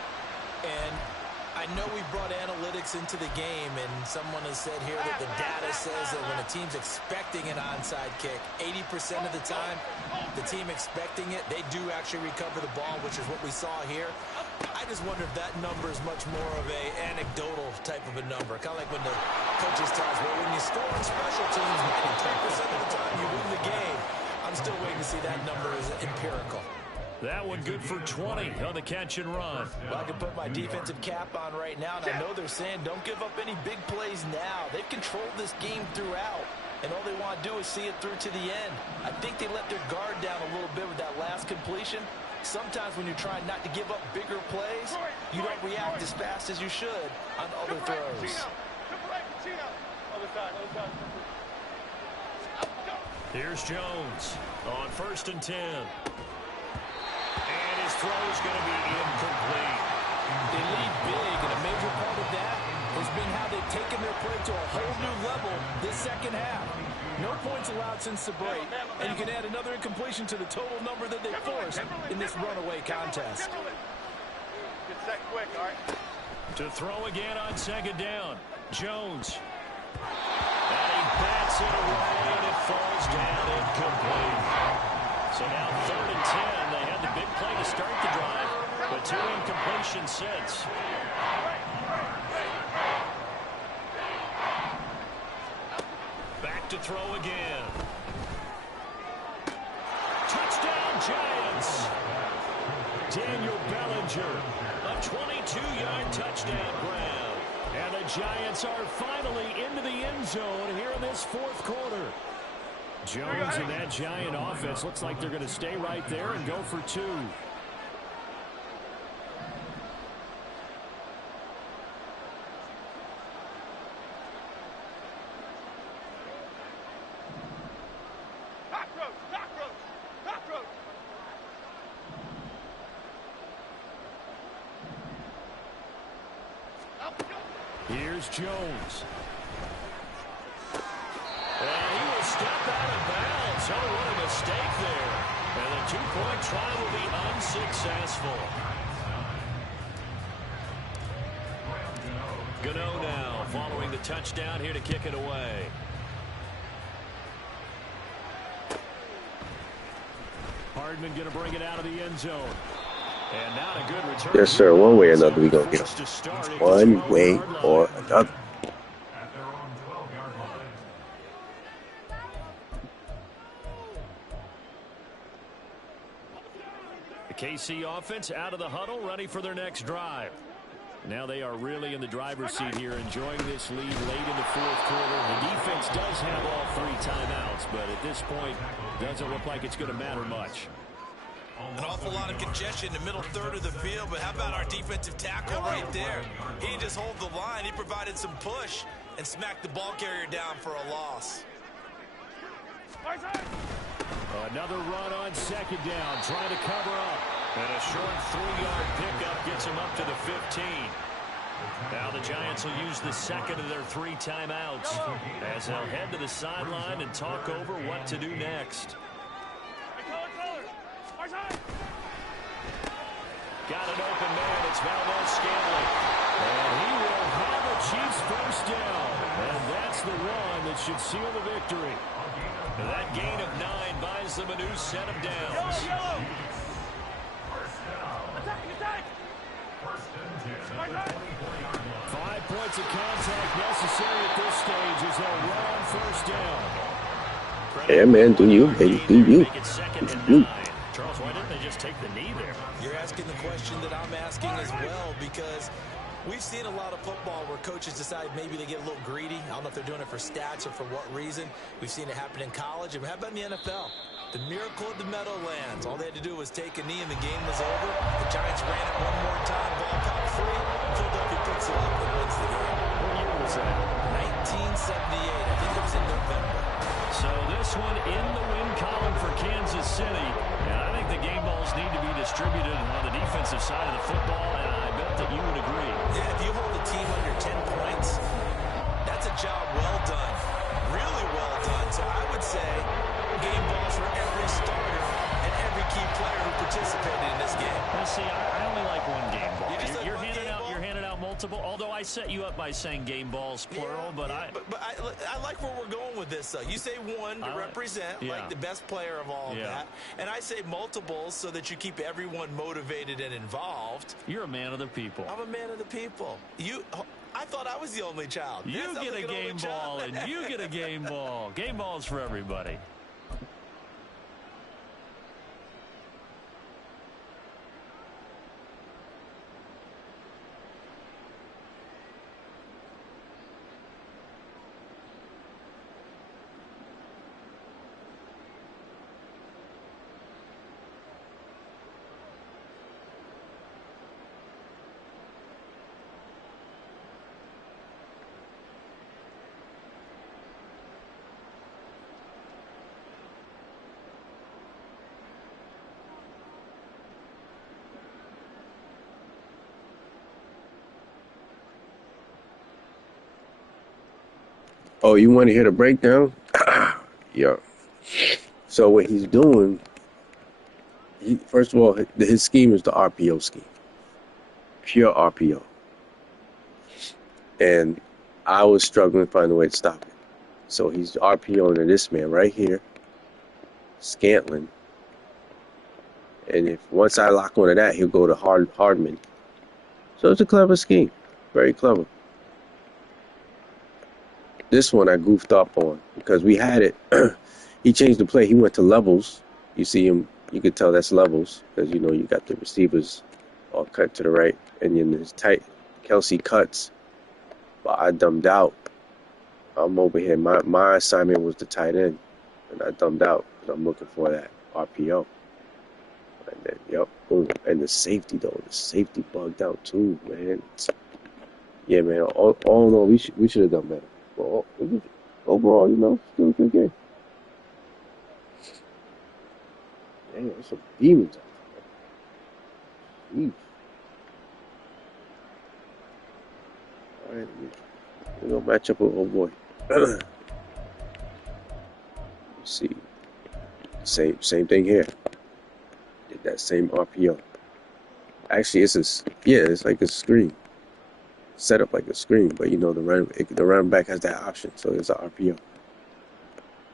And I know we brought analytics into the game, and someone has said here that the data says that when a team's expecting an onside kick, 80% of the time, the team expecting it, they do actually recover the ball, which is what we saw here. I just wonder if that number is much more of a anecdotal type of a number. Kind of like when the coaches tell us, well, when you score on special teams, 93% of the time you win the game. I'm still waiting to see that number is empirical. That one good for 20 on the catch and run. Well, I can put my defensive cap on right now, and I know they're saying don't give up any big plays now. They've controlled this game throughout, and all they want to do is see it through to the end. I think they let their guard down a little bit with that last completion. Sometimes when you're trying not to give up bigger plays, you don't react as fast as you should on other throws. Here's Jones on 1st and 10. And his throw is going to be incomplete. They lead big, and a major part of that has been how they've taken their play to a whole new level this second half. No points allowed since the break, and you can add another incompletion to the total number that they forced in this runaway contest. Get set quick, all right? To throw again on 2nd down. Jones. And he bats it away, and it falls down incomplete. So now 3rd and 10. They had the big play to start the drive, but 2 incompletions since. Back to throw again. Touchdown, Giants! Daniel Bellinger. A 22-yard touchdown grab. And the Giants are finally into the end zone here in this 4th quarter. Jones and that Giant offense looks like they're going to stay right there and go for 2. Here's Jones. And he will step out of bounds. Oh, what a mistake there. And the two-point try will be unsuccessful. Gano now following the touchdown here to kick it away. Hardman going to bring it out of the end zone. And not a good return. Yes, sir. One way or another, we gonna get him. One way or another. At their own 12-yard line. The KC offense out of the huddle, ready for their next drive. Now they are really in the driver's seat here, enjoying this lead late in the fourth quarter. The defense does have all 3 timeouts, but at this point, doesn't look like it's going to matter much. An awful lot of congestion in the middle third of the field, but how about our defensive tackle right there? He didn't just hold the line, he provided some push and smacked the ball carrier down for a loss. Another run on second down, trying to cover up. And a short 3-yard pickup gets him up to the 15. Now the Giants will use the second of their 3 timeouts as they'll head to the sideline and talk over what to do next. Got an open man. It's Valdez-Scantling. And he will have the Chiefs first down. And that's the one that should seal the victory. And that gain of 9 buys them a new set of downs. First and 10 at the 24-yard line. 5 points of contact necessary at this stage as they'll run on first down. Yeah, man, do you, baby, do you. Make it second and You. 9. Charles, why didn't they just take the knee there? You're asking the question that I'm asking as well, because we've seen a lot of football where coaches decide maybe they get a little greedy. I don't know if they're doing it for stats or for what reason. We've seen it happen in college. And how about in the NFL? The miracle of the Meadowlands. All they had to do was take a knee and the game was over. The Giants ran it one more time, ball caught free. Philadelphia picks it up and wins the game. What year was that? 1978. I think it was in November. So this one in the win column for Kansas City. And I think the game balls need to be distributed on the defensive side of the football, and I bet that you would agree. Yeah, if you hold a team under 10 points, that's a job well done. Really well done. So I would say game balls for every starter and every key player who participated in this game. Well, see, I only like one game ball. You just like You're one handing game out, ball? you're handing out multiple. Although I set you up by saying game balls plural, but I like where we're going with this. You say one to represent, yeah. like the best player of all of that, and I say multiples so that you keep everyone motivated and involved. You're a man of the people. I'm a man of the people. I thought I was the only child. You Yes, I'm get like a an only game child. ball, and you get a game ball. Game balls for everybody. Oh, you want to hear the breakdown? Yeah. So what he's doing, first of all, his scheme is the RPO scheme. Pure RPO. And I was struggling to find a way to stop it. So he's RPOing to this man right here, Scantling. And if once I lock onto that, he'll go to Hardman. So it's a clever scheme. Very clever. This one I goofed up on because we had it. He changed the play. He went to levels. You see him. You could tell that's levels because, you know, you got the receivers all cut to the right. And then there's tight. Kelsey cuts. But I dumbed out. I'm over here. My assignment was the tight end. And I dumbed out because I'm looking for that RPO. And then, yep, boom. And the safety, though. The safety bugged out, too, man. Yeah, man. All in all, we should have done better. Well, overall, you know, still a good game. Damn, there's some demons out there. Jeez. All right, we're gonna match up with old boy. Let's see. Same thing here. Did that same RPO. Actually, it's like a screen. Set up like a screen, but you know the running back has that option, so it's an RPO.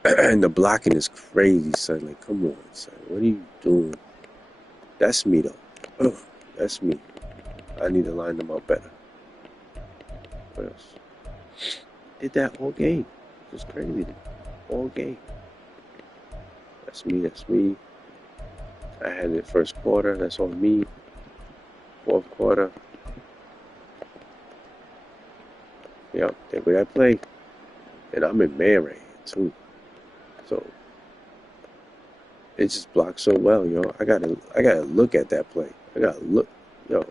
And the blocking is crazy, son. Like, come on, son. What are you doing? That's me though. That's me. I need to line them up better. What else? Did that all game. Just crazy. All game. That's me. I had it first quarter. That's on me. Fourth quarter. Yep, the way I play. And I'm in man right here too. So it just blocks so well, yo. I gotta look at that play. I gotta look, yo.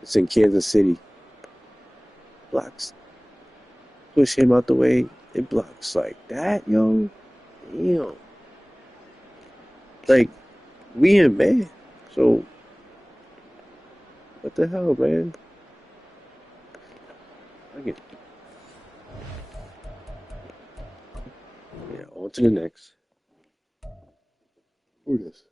It's in Kansas City. Blocks. Push him out the way. It blocks like that, yo. Damn. Like, we in man. So what the hell, man? Yeah, on to the next. Who this?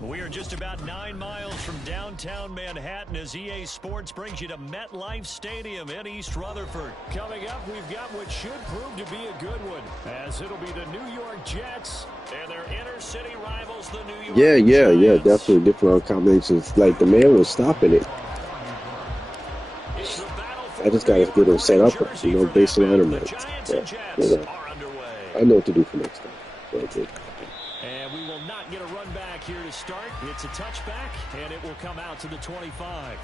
We are just about 9 miles from downtown Manhattan as EA Sports brings you to MetLife Stadium in East Rutherford. Coming up, we've got what should prove to be a good one, as it'll be the New York Jets And their inner-city rivals, the New York Yeah, Giants. definitely different combinations. Like, the man was stopping it. It's the battle for I just the gotta New get him York set up, jersey you know, for based that around him. battle. The Like, Giants yeah, and you Jets know, are underway. I know what to do for next time. So, good. And we will not get a run back here to start. It's a touchback, and it will come out to the 25.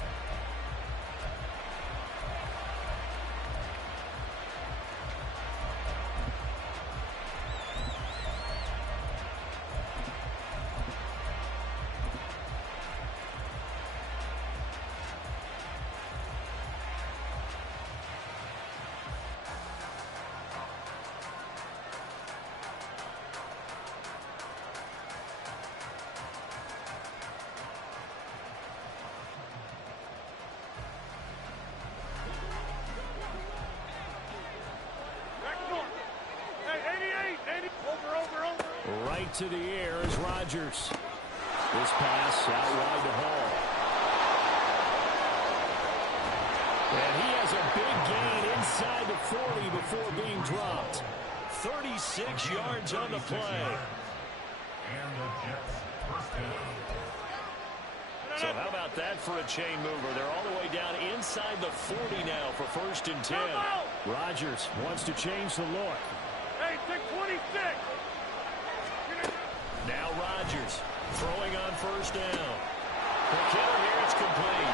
to the air is Rodgers. This pass out wide to Hall. And he has a big gain inside the 40 before being dropped. 36 yards on the play. And the Jets first down. So how about that for a chain mover? They're all the way down inside the 40 now for 1st and 10. Rodgers wants to change the look. Hey, take 26. Now Rodgers throwing on 1st down. The killer here, it's complete.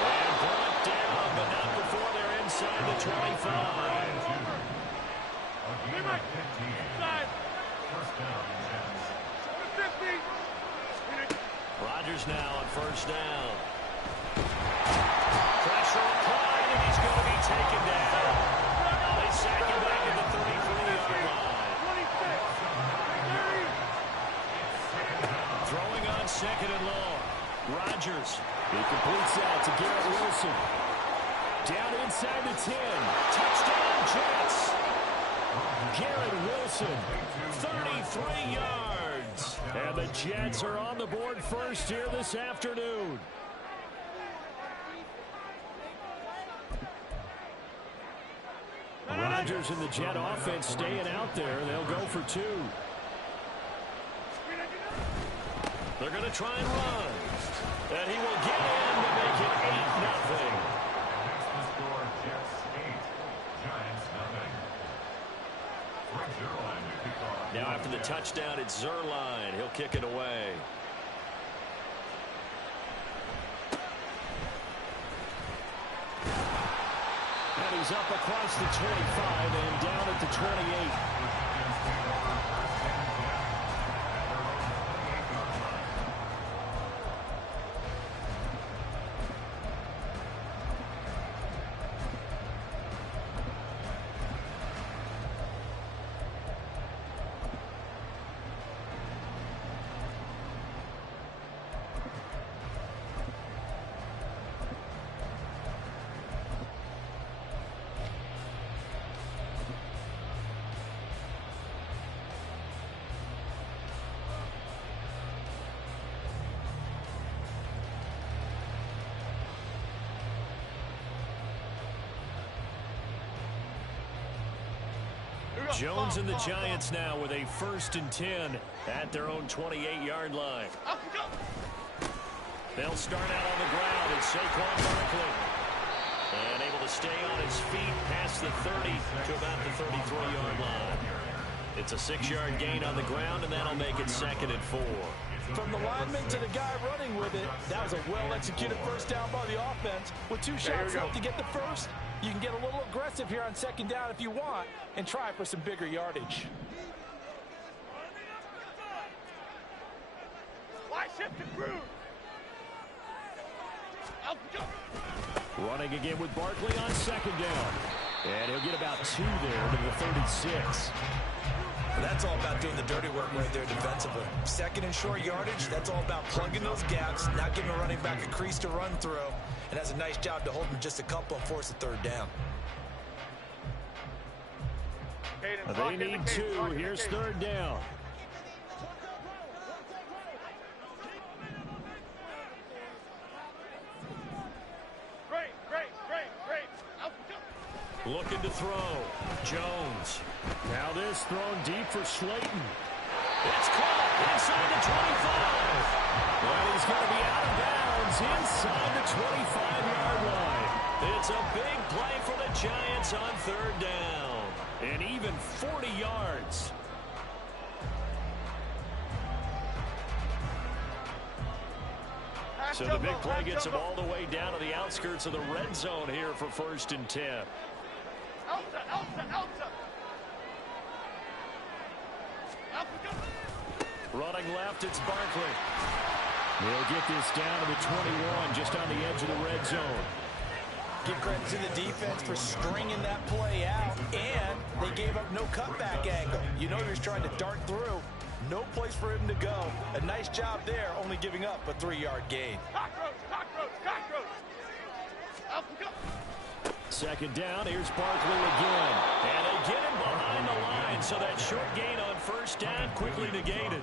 And brought down, but not before they're inside the 25. Again at 15. Side. First down, Jets. 50. Rodgers now on 1st down. Pressure applied, and he's going to be taken down. They sack him back at the 33-yard line. 26. Throwing on 2nd and long. Rodgers. He completes that to Garrett Wilson. Down inside the 10. Touchdown, Jets. Garrett Wilson, 33 yards. And the Jets are on the board first here this afternoon. Rodgers and the Jet offense staying out there. They'll go for 2. They're going to try and run. And he will get in to make it 8-0. Next the score, Jets 8, Giants nothing. Frank Zerline to kick off. Now after the touchdown, it's Zerline. He'll kick it away. And he's up across the 25 and down at the 28. Jones and the Giants now with a 1st and 10 at their own 28-yard line. They'll start out on the ground. It's Saquon Barkley. And able to stay on his feet past the 30 to about the 33-yard line. It's a 6-yard gain on the ground, and that'll make it 2nd and 4. From the lineman to the guy running with it, that was a well-executed first down by the offense. With 2 shots left to get the first, you can get a little aggressive here on 2nd down if you want and try for some bigger yardage. Why shift the groove? Running again with Barkley on 2nd down. And he'll get about 2 there to the 36. That's all about doing the dirty work right there defensively. 2nd and short yardage, that's all about plugging those gaps, not giving a running back a crease to run through, and has a nice job to hold him just a couple and force the 3rd down. They need 2. Here's 3rd down. Looking to throw. Jones. Now this thrown deep for Slayton. It's caught inside the 25. But he's going to be out of bounds inside the 25-yard line. It's a big play for the Giants on 3rd down. And even 40 yards. So the big play gets him all the way down to the outskirts of the red zone here for 1st and 10. Running left, it's Barkley. They'll get this down to the 21, just on the edge of the red zone. Give credit to the defense for stringing that play out, and they gave up no cutback angle. You know he was trying to dart through. No place for him to go. A nice job there, only giving up a 3-yard gain. Cockroach. 2nd down, here's Barkley again. And they get him behind the line And so that short gain on first down quickly negated.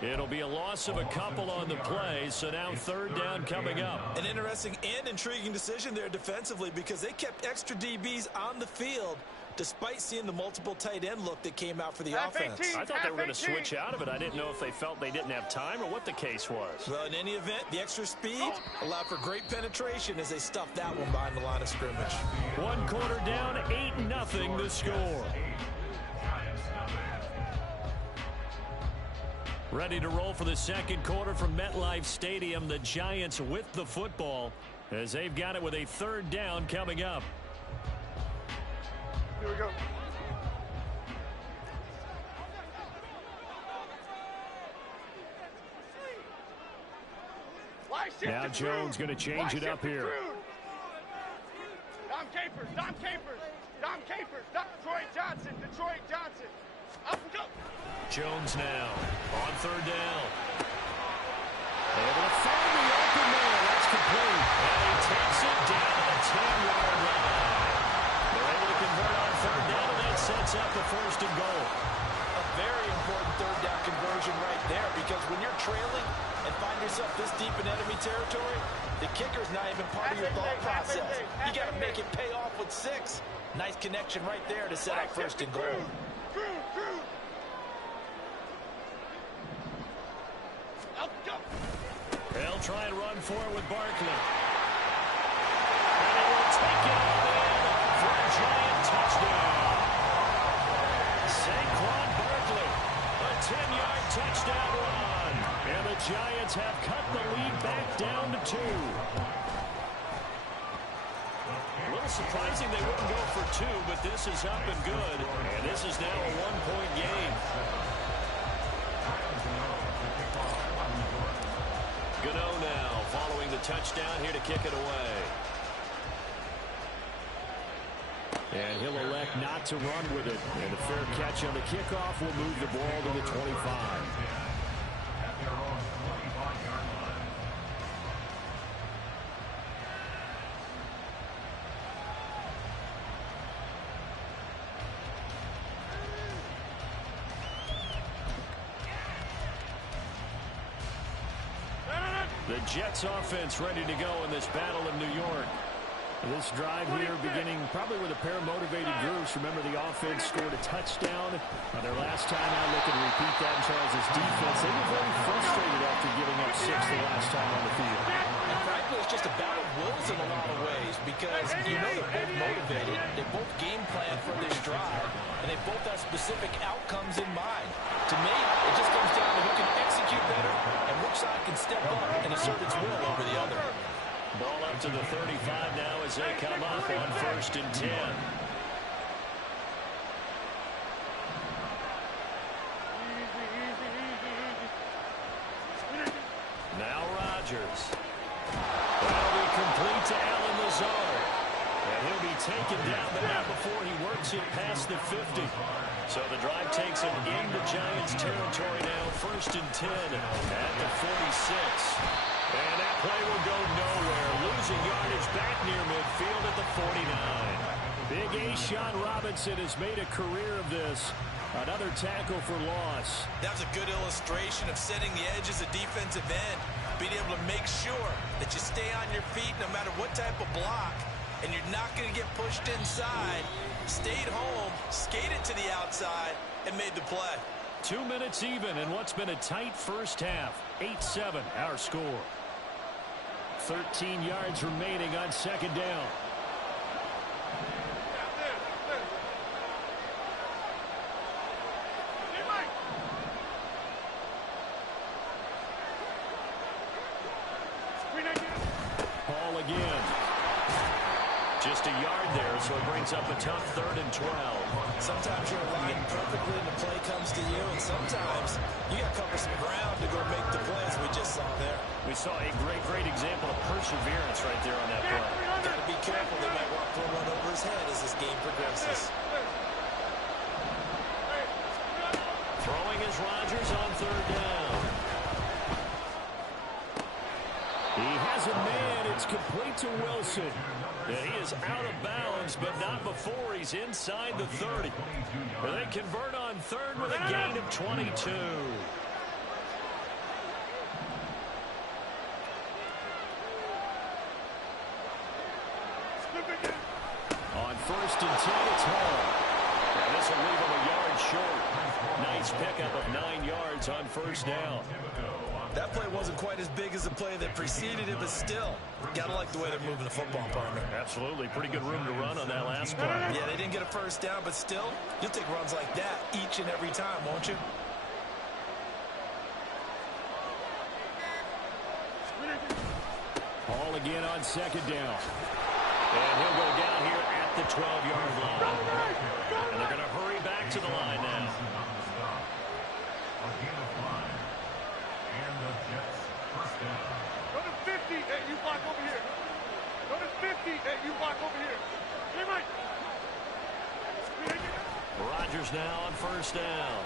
It'll be a loss of a couple on the play, so now third down coming up. An interesting and intriguing decision there defensively because they kept extra DBs on the field despite seeing the multiple tight end look that came out for the offense. I thought they were going to switch out of it. I didn't know if they felt they didn't have time or what the case was. Well, in any event, the extra speed allowed for great penetration as they stuffed that one behind the line of scrimmage. 1 quarter down, 8-0 the score. Ready to roll for the second quarter from MetLife Stadium. The Giants with the football as they've got it with a third down coming up. Here we go. Now Jones going to change it up here. Dom Capers, Dom Capers, Dom Capers, Detroit Johnson. Up and go. Jones now on third down. Able to find the open man. That's complete. And he takes it down to the 10-yard line. They're able to convert on third down, and that sets up the first and goal. A very important third down conversion right there because when you're trailing and find yourself this deep in enemy territory, the kicker's not even part of your thought process. You got to make it pay off with 6. Nice connection right there to set up first and goal. They'll try and run for it with Barkley. And he will take it all in for a Giant touchdown. Saquon Barkley, a 10-yard touchdown run. And the Giants have cut the lead back down to 2. A little surprising they wouldn't go for 2, but this is up and good. And this is now a 1-point game. Gano now following the touchdown here to kick it away. And he'll elect not to run with it. And a fair catch on the kickoff will move the ball to the 25. At their own 25-yard line. The Jets offense ready to go in this battle of New York. This drive here beginning probably with a pair of motivated groups. Remember, the offense scored a touchdown on their last time out. Looking to repeat that in Charles' defense. They were very frustrated after giving up 6 the last time on the field. And frankly, it's just a battle of wills in a lot of ways because you know they're both motivated. They both game plan for this drive, and they both have specific outcomes in mind. To me, it just comes down to who can execute better and which side can step up and assert its will over the other. Ball up to the 35 now as they come up on 1st and 10. Now Rodgers. That'll be complete to Allen Lazard. And he'll be taken down, but not before he works it past the 50. So the drive takes him into Giants territory now. 1st and 10 at the 46. And that play will go nowhere. Losing yardage back near midfield at the 49. Big A-Sean Robinson has made a career of this. Another tackle for loss. That's a good illustration of setting the edge as a defensive end. Being able to make sure that you stay on your feet no matter what type of block. And you're not going to get pushed inside. Stayed home, skated to the outside, and made the play. 2 minutes even in what's been a tight first half. 8-7 our score. 13 yards remaining on second down. Ball again. Just a yard there, so it brings up a tough 3rd and 12. Sometimes you're aligned perfectly and the play comes to you, and sometimes you got to cover some ground to go make the play, as we just saw there. We saw a great example of perseverance right there on that play. Got to be careful. They might want to throw one over his head as this game progresses. Throwing is Rodgers on 3rd down. He has a man. It's complete to Wilson. And he is out of bounds, but not before he's inside the 30. And they convert on third with a gain of 22. On first and 10, it's Hall. And this will leave him a yard short. Nice pickup of 9 yards on first down. That play wasn't quite as big as the play that preceded it, but still, gotta like the way they're moving the football, partner. Absolutely. Pretty good room to run on that last play. Yeah, they didn't get a first down, but still, you'll take runs like that each and every time, won't you? Hall again on second down. And he'll go down here at the 12-yard line. And they're going to hurry back to the line now. Go to 50, and you block over here. Go to 50, and you block over here. Hey, Mike. Rodgers now on first down.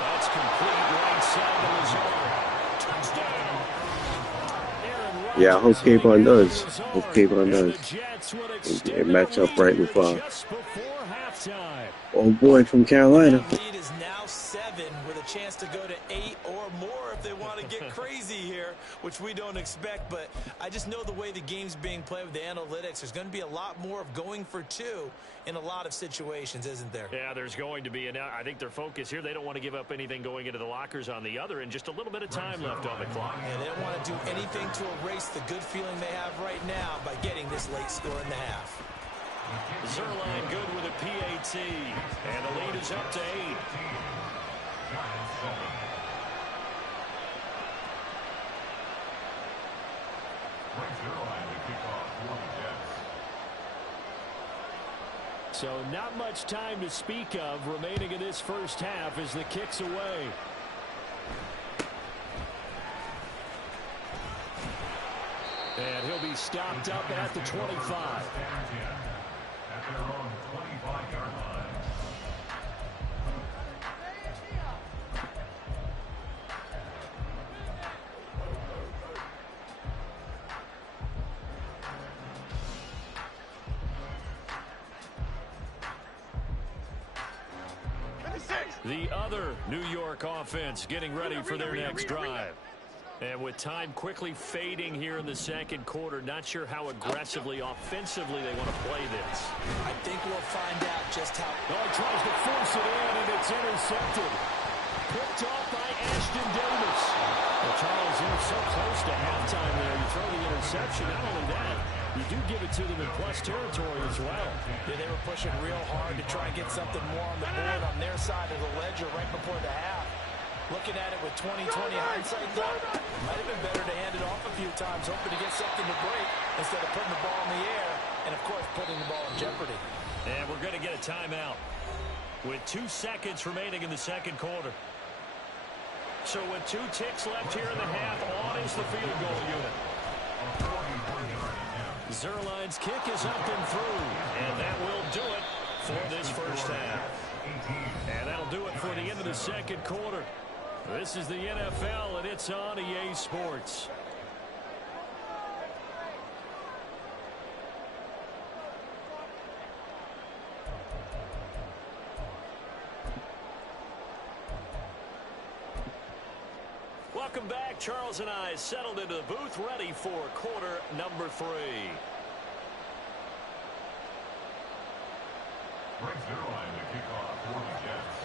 That's complete right side to Lazard. Touchdown. Yeah, I hope Kayvon does. Hope Kayvon does. It match up right with old boy from Carolina. The lead is now 7 with a chance to go to 8 or more if they want to get crazy here, which we don't expect. But I just know the way the game's being played with the analytics, there's going to be a lot more of going for 2 in a lot of situations, isn't there? Yeah, there's going to be. And I think their focus here, they don't want to give up anything going into the lockers on the other, and just a little bit of time left on the clock. Yeah, they don't want to do anything to erase the good feeling they have right now by getting this late score in the half. Zerline good with a PAT, and the lead is up to 8. So not much time to speak of remaining in this first half as the kick's away. And he'll be stopped up at the 25. At their own 25-yard line. The other New York offense getting ready for their next drive. And with time quickly fading here in the second quarter, not sure how aggressively, offensively they want to play this. I think we'll find out just how... Oh, he tries to force it in, and it's intercepted. Picked off by Ashton Davis. Well, Charles, you're so close to halftime there. You throw the interception. Not only that, you do give it to them in plus territory as well. Yeah, they were pushing real hard to try and get something more on the board on their side of the ledger right before the half. Looking at it with 20/20 hindsight, though, might have been better to hand it off a few times, hoping to get something to break instead of putting the ball in the air and, of course, putting the ball in jeopardy. And we're going to get a timeout with 2 seconds remaining in the second quarter. So with 2 ticks left here in the half, on is the field goal unit. Zerline's kick is up and through, and that will do it for this first half. And that'll do it for the end of the second quarter. This is the NFL, and it's on EA Sports. Welcome back. Charles and I settled into the booth, ready for quarter number 3. Brings Zerline to kick off for the Jets.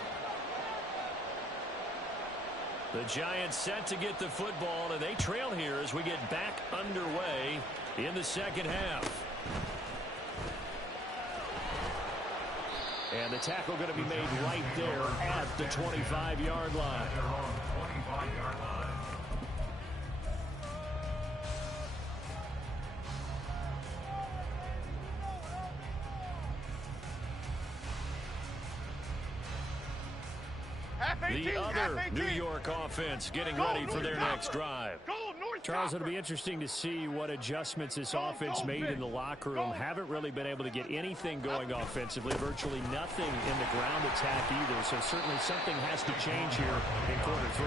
The Giants set to get the football, and they trail here as we get back underway in the second half. And the tackle going to be made right there at the 25-yard line. Their own 25-yard line. The other New York offense getting ready for their next drive. Charles, it'll be interesting to see what adjustments this offense made in the locker room. Haven't really been able to get anything going offensively, virtually nothing in the ground attack either. So certainly something has to change here in quarter 3.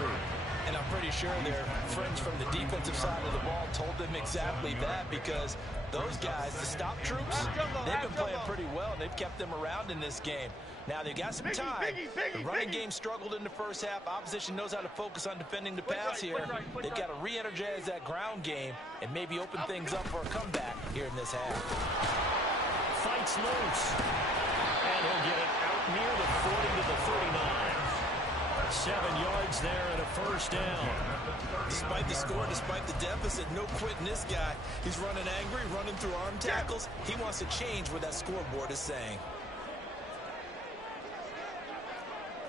And I'm pretty sure their friends from the defensive side of the ball told them exactly that, because those guys, the stop troops, they've been playing pretty well. They've kept them around in this game. Now, they've got some time. The running game struggled in the first half. Opposition knows how to focus on defending the pass here. They've got to re-energize that ground game and maybe open things up for a comeback here in this half. Fights loose. And he'll get it out near the 40 to the 39. 7 yards there and a first down. Despite the score, despite the deficit, no quitting this guy. He's running angry, running through arm tackles. He wants to change what that scoreboard is saying.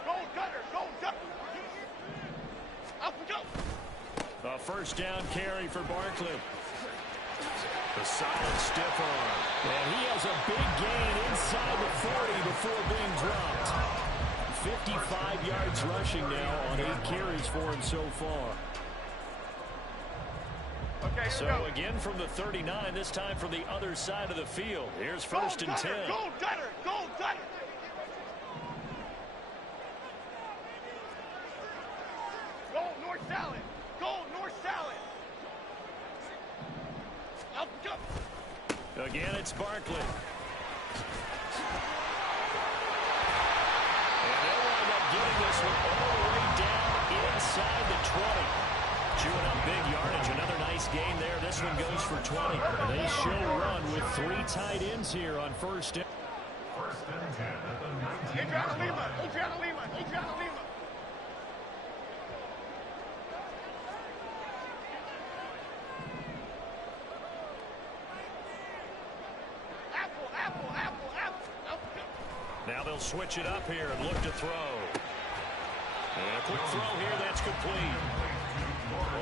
Go, Gunner, go, Gunner. Up we go. A first down carry for Barkley. The solid stiff arm. And he has a big gain inside the 40 before being dropped. 55 yards rushing now on 8 carries for him so far. Okay, So again from the 39, this time from the other side of the field. Here's first and 10. Go, Gunner, go, Gunner. Go, North Salad. Go, North Salad. Up we go. Again, it's Barkley. Getting this one all the way down inside the 20. Chewing up big yardage. Another nice gain there. This one goes for 20. They show run with 3 tight ends here on first down. First and 10 at the 19. Adriana Lima, Adriana Lima, Adriana Lima. Apple, apple, apple, apple. Up we go. Now they'll switch it up here and look to throw. And a quick throw here, that's complete.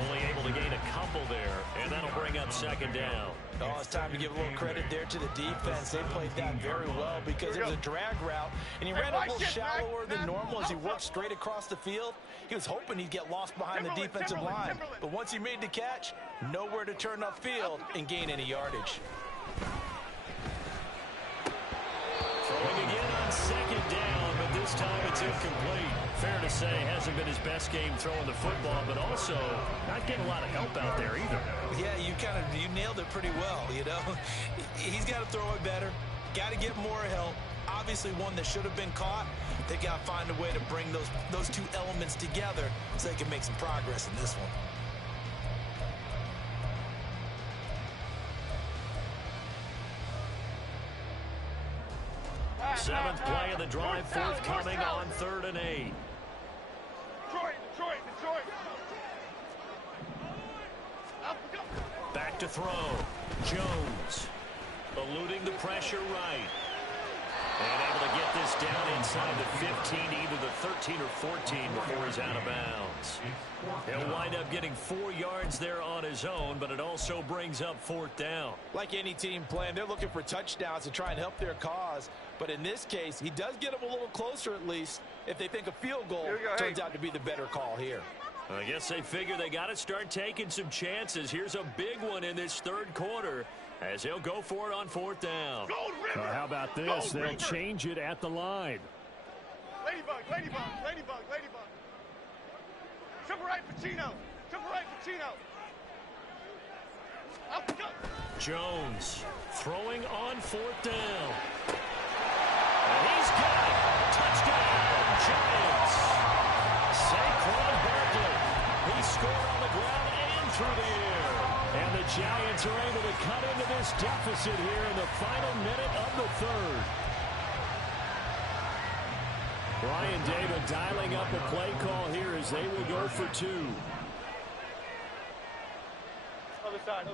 Only able to gain a couple there, and that'll bring up second down. Oh, it's time to give a little credit there to the defense. They played that very well because it was a drag route, and he ran a little shallower than normal as he worked straight across the field. He was hoping he'd get lost behind the defensive line, but once he made the catch, nowhere to turn upfield and gain any yardage. Throwing again on second down, but this time it's incomplete. Fair to say, hasn't been his best game throwing the football, but also not getting a lot of help out there either. Yeah, you nailed it pretty well, you know. He's got to throw it better, got to get more help. Obviously one that should have been caught. They got to find a way to bring those two elements together so they can make some progress in this one. Seventh play of the drive, forthcoming on 3rd and 8. Detroit. Up we go. Back to throw. Jones eluding the pressure right. And able to get this down inside the 15, either the 13 or 14 before he's out of bounds. He'll wind up getting 4 yards there on his own, but it also brings up 4th down. Like any team playing, they're looking for touchdowns to try and help their cause. But in this case, he does get them a little closer at least if they think a field goal turns out to be the better call here. I guess they figure they got to start taking some chances. Here's a big one in this 3rd quarter as he'll go for it on 4th down. How about this? They'll change it at the line. Ladybug. Triple right, Pacino. Up we go. Jones throwing on 4th down. And he's got it. Touchdown, Giants. Saquon Barkley. He scored on the ground and through the air. And the Giants are able to cut into this deficit here in the final minute of the 3rd. Brian David dialing up a play call here as they will go for 2. Other side.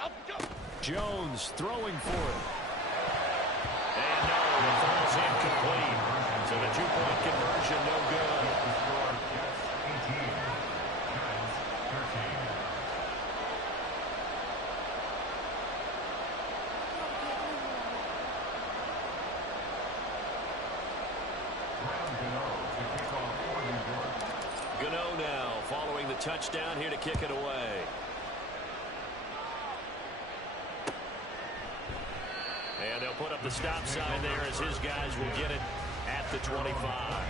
Up we go. Jones throwing for it. And no, the throw's incomplete. So the 2-point conversion no good. 18. Giants 13. Gano now following the touchdown here to kick it away. And they'll put up the stop sign there as his guys will get it at the 25.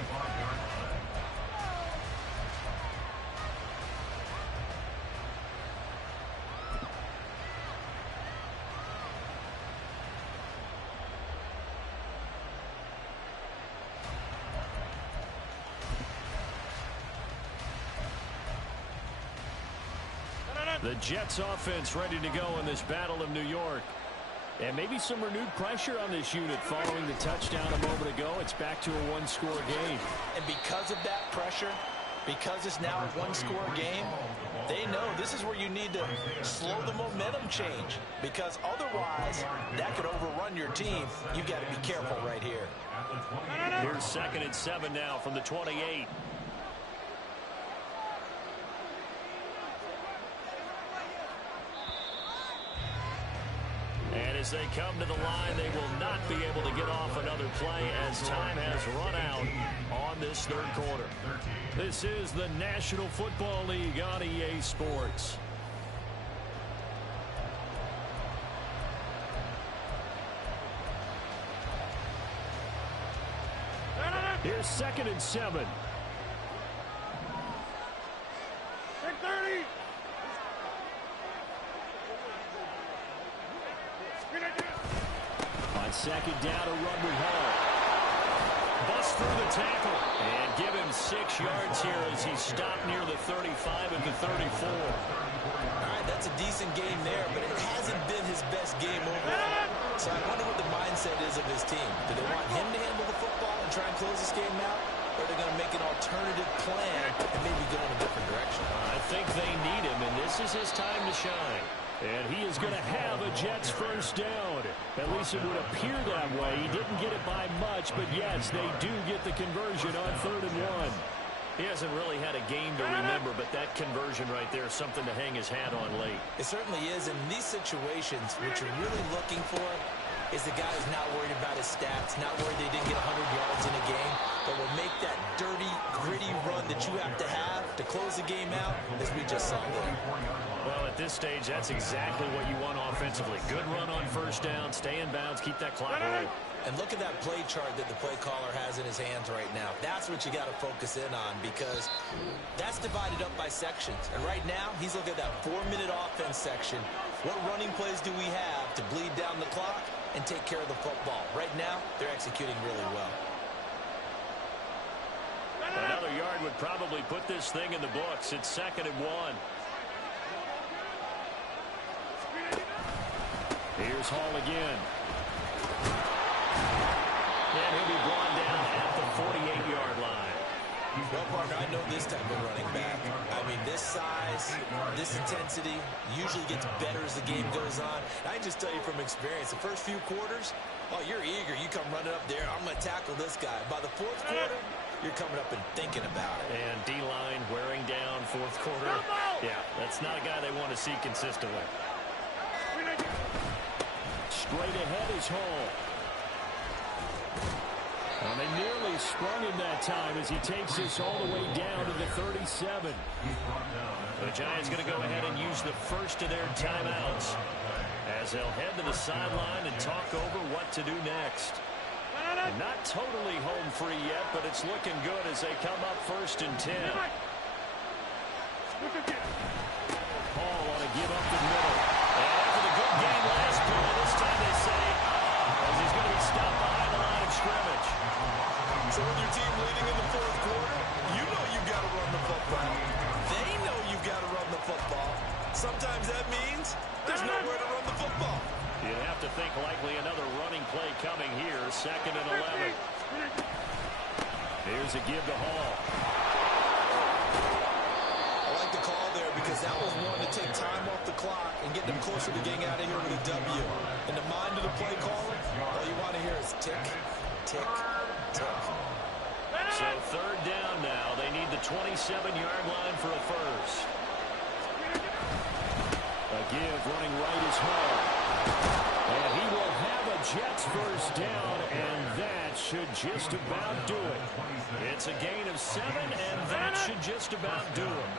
The Jets offense ready to go in this Battle of New York. And maybe some renewed pressure on this unit following the touchdown a moment ago. It's back to a one-score game. And because of that pressure, because it's now a one-score game, they know this is where you need to slow the momentum change. Because otherwise, that could overrun your team. You've got to be careful right here. Here's 2nd and 7 now from the 28. And as they come to the line, they will not be able to get off another play as time has run out on this third quarter. This is the National Football League on EA Sports. Here's 2nd and 7. 30. On 2nd down, a run with Hall. Bust through the tackle and give him 6 yards here as he stopped near the 35 at the 34. All right, that's a decent game there, but it hasn't been his best game overall. So I wonder what the mindset is of his team. Do they want him to handle the football and try and close this game out? Or are they going to make an alternative plan and maybe go in a different direction? I think they need him, and this is his time to shine. And he is going to have a Jets first down. At least it would appear that way. He didn't get it by much, but yes, they do get the conversion on 3rd and 1. He hasn't really had a game to remember, but that conversion right there is something to hang his hat on late. It certainly is. In these situations, what you're really looking for is the guy who's not worried about his stats, not worried they didn't get 100 yards in a game, but will make that dirty, gritty run that you have to close the game out, as we just saw there. Well, at this stage, that's exactly what you want offensively. Good run on first down, stay in bounds, keep that clock rolling. And look at that play chart that the play caller has in his hands right now. That's what you got to focus in on, because that's divided up by sections. And right now, he's looking at that 4-minute offense section. What running plays do we have to bleed down the clock and take care of the football? Right now, they're executing really well. Another yard would probably put this thing in the books. It's 2nd and 1. Here's Hall again. And he'll be brought down at the 48-yard line. Well, partner, I know this type of running back. I mean, this size, this intensity usually gets better as the game goes on. I can just tell you from experience, the first few quarters, oh, you're eager. You come running up there, I'm going to tackle this guy. By the 4th quarter, you're coming up and thinking about it. And D-line wearing down 4th quarter. Yeah, that's not a guy they want to see consistently. Straight ahead is Hall. And they nearly sprung him that time as he takes this all the way down to the 37. The Giants going to go ahead and use the first of their timeouts as they'll head to the sideline and talk over what to do next. And not totally home free yet, but it's looking good as they come up 1st and 10. Hall on a give up the middle. And after the good game last play, this time they say, as he's going to be stopped behind the line of scrimmage. So with your team leading in the 4th quarter, you know you've got to run the football. They know you've got to run the football. Sometimes that means there's nowhere to run the football. You'd have to think likely another running play coming here, 2nd and 11. Here's a give to Hall. I like the call there because that was one to take time off the clock and get them closer to getting out of here with a W. In the mind of the play caller, all you want to hear is tick, tick, tick. So 3rd down now. They need the 27-yard line for a first. A give running right is Hall. And he will have a Jets first down, and that should just about do it. It's a gain of 7, and that should just about do it.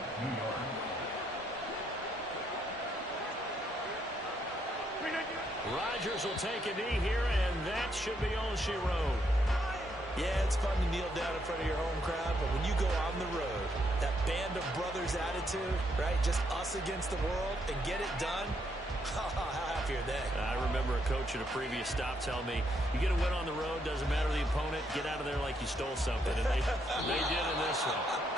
Rodgers will take a knee here, and that should be all she wrote. Yeah, it's fun to kneel down in front of your home crowd, but when you go on the road, that band of brothers attitude, right? Just us against the world and get it done. How happy are they? I remember a coach at a previous stop telling me, you get a win on the road, doesn't matter the opponent, get out of there like you stole something. And they did in this one.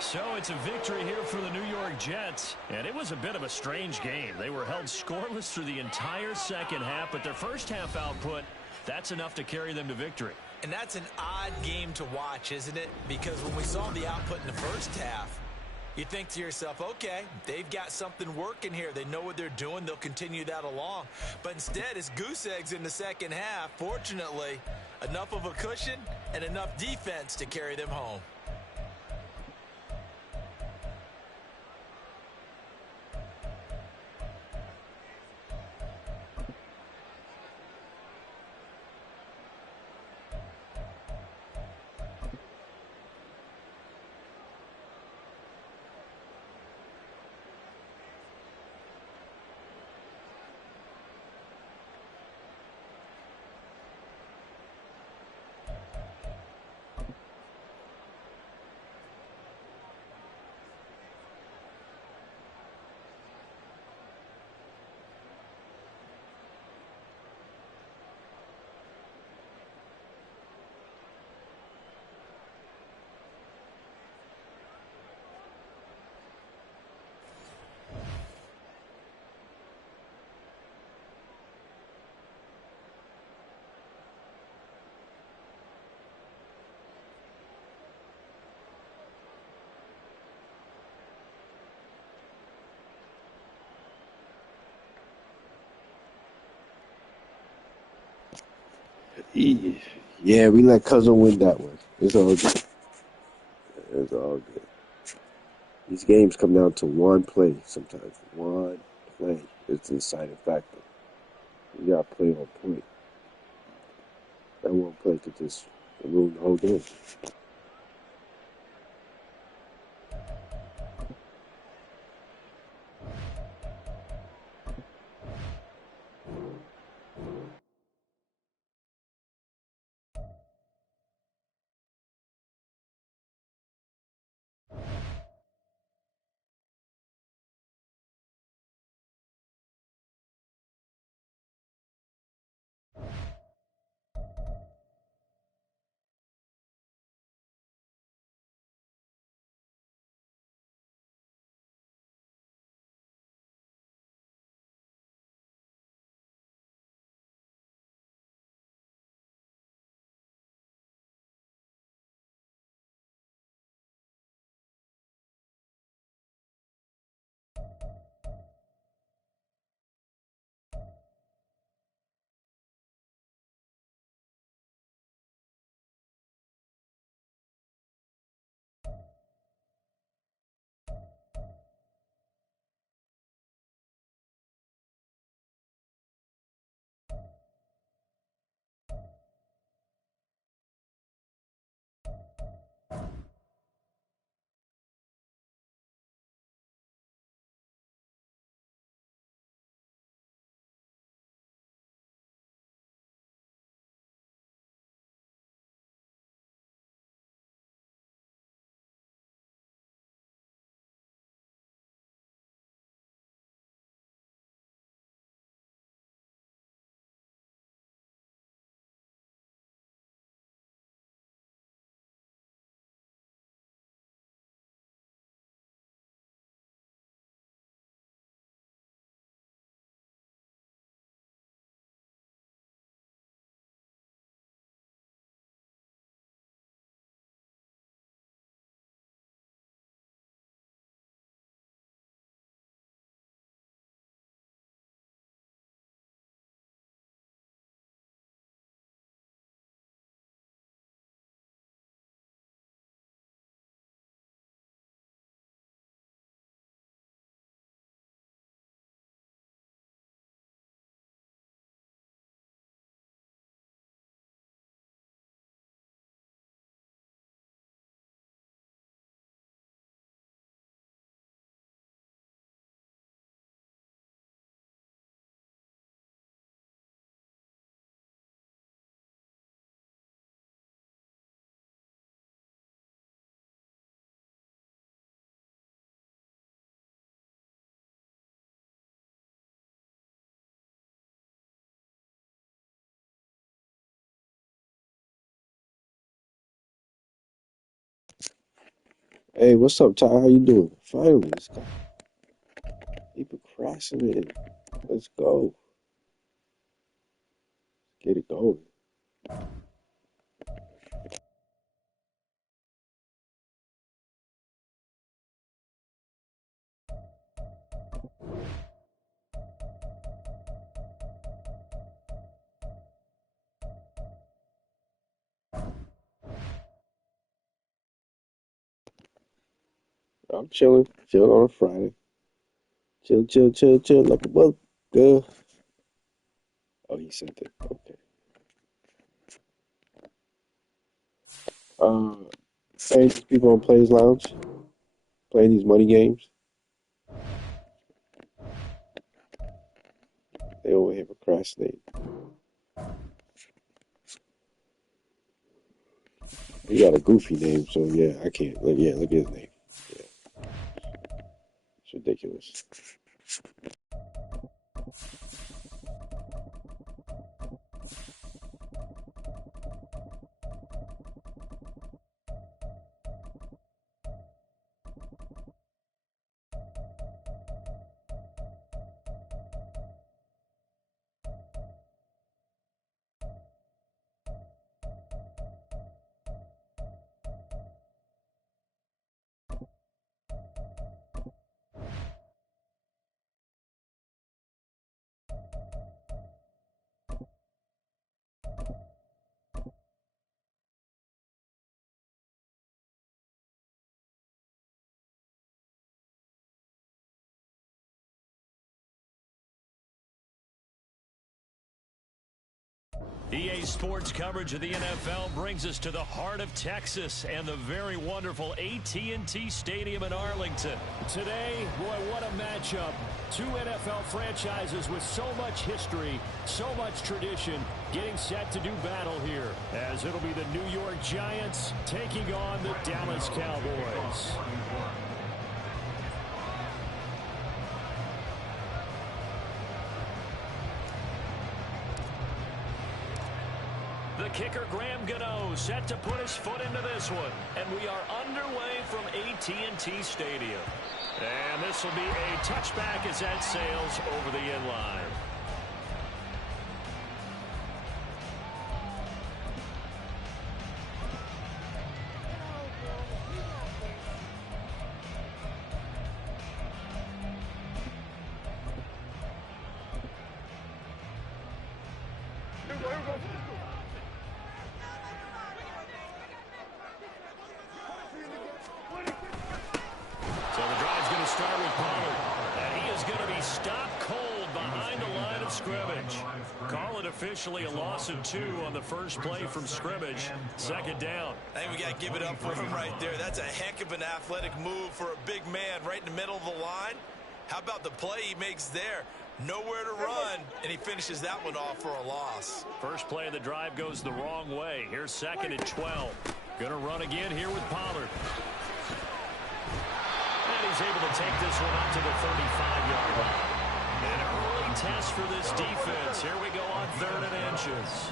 So it's a victory here for the New York Jets. And it was a bit of a strange game. They were held scoreless through the entire second half, but their first half output, that's enough to carry them to victory. And that's an odd game to watch, isn't it? Because when we saw the output in the first half, you think to yourself, okay, they've got something working here. They know what they're doing. They'll continue that along. But instead, it's goose eggs in the second half. Fortunately, enough of a cushion and enough defense to carry them home. Yeah, we let Cousin win that one. It's all good. It's all good. These games come down to one play sometimes. One play is the deciding factor. You got to play on point. That one play could just ruin the whole game. Hey, what's up, Ty? How you doing? Finally, this guy. He procrastinating. Let's go. Get it going. I'm chilling. Chilling on a Friday. Chill, chill, chill, chill like a bug. Good. Oh, he sent it. Okay. Hey, these people on Plays Lounge playing these money games. They over here procrastinating. He got a goofy name, so yeah, I can't. Yeah, look at his name. Yeah, it's ridiculous. EA Sports coverage of the NFL brings us to the heart of Texas and the very wonderful AT&T Stadium in Arlington. Today, boy, what a matchup. Two NFL franchises with so much history, so much tradition, getting set to do battle here, as it'll be the New York Giants taking on the Dallas Cowboys. The kicker, Graham Gano, set to put his foot into this one. And we are underway from AT&T Stadium. And this will be a touchback as that sails over the end line. So the drive's going to start with Pollard. And he is going to be stopped cold behind the line of scrimmage. Call it officially a loss of 2 on the first play from scrimmage. Second down. I think we got to give it up for him right there. That's a heck of an athletic move for a big man right in the middle of the line. How about the play he makes there? Nowhere to run, and he finishes that one off for a loss. First play of the drive goes the wrong way. Here's second and 12. Going to run again here with Pollard. And he's able to take this one up to the 35-yard line. An early test for this defense. Here we go on 3rd and inches.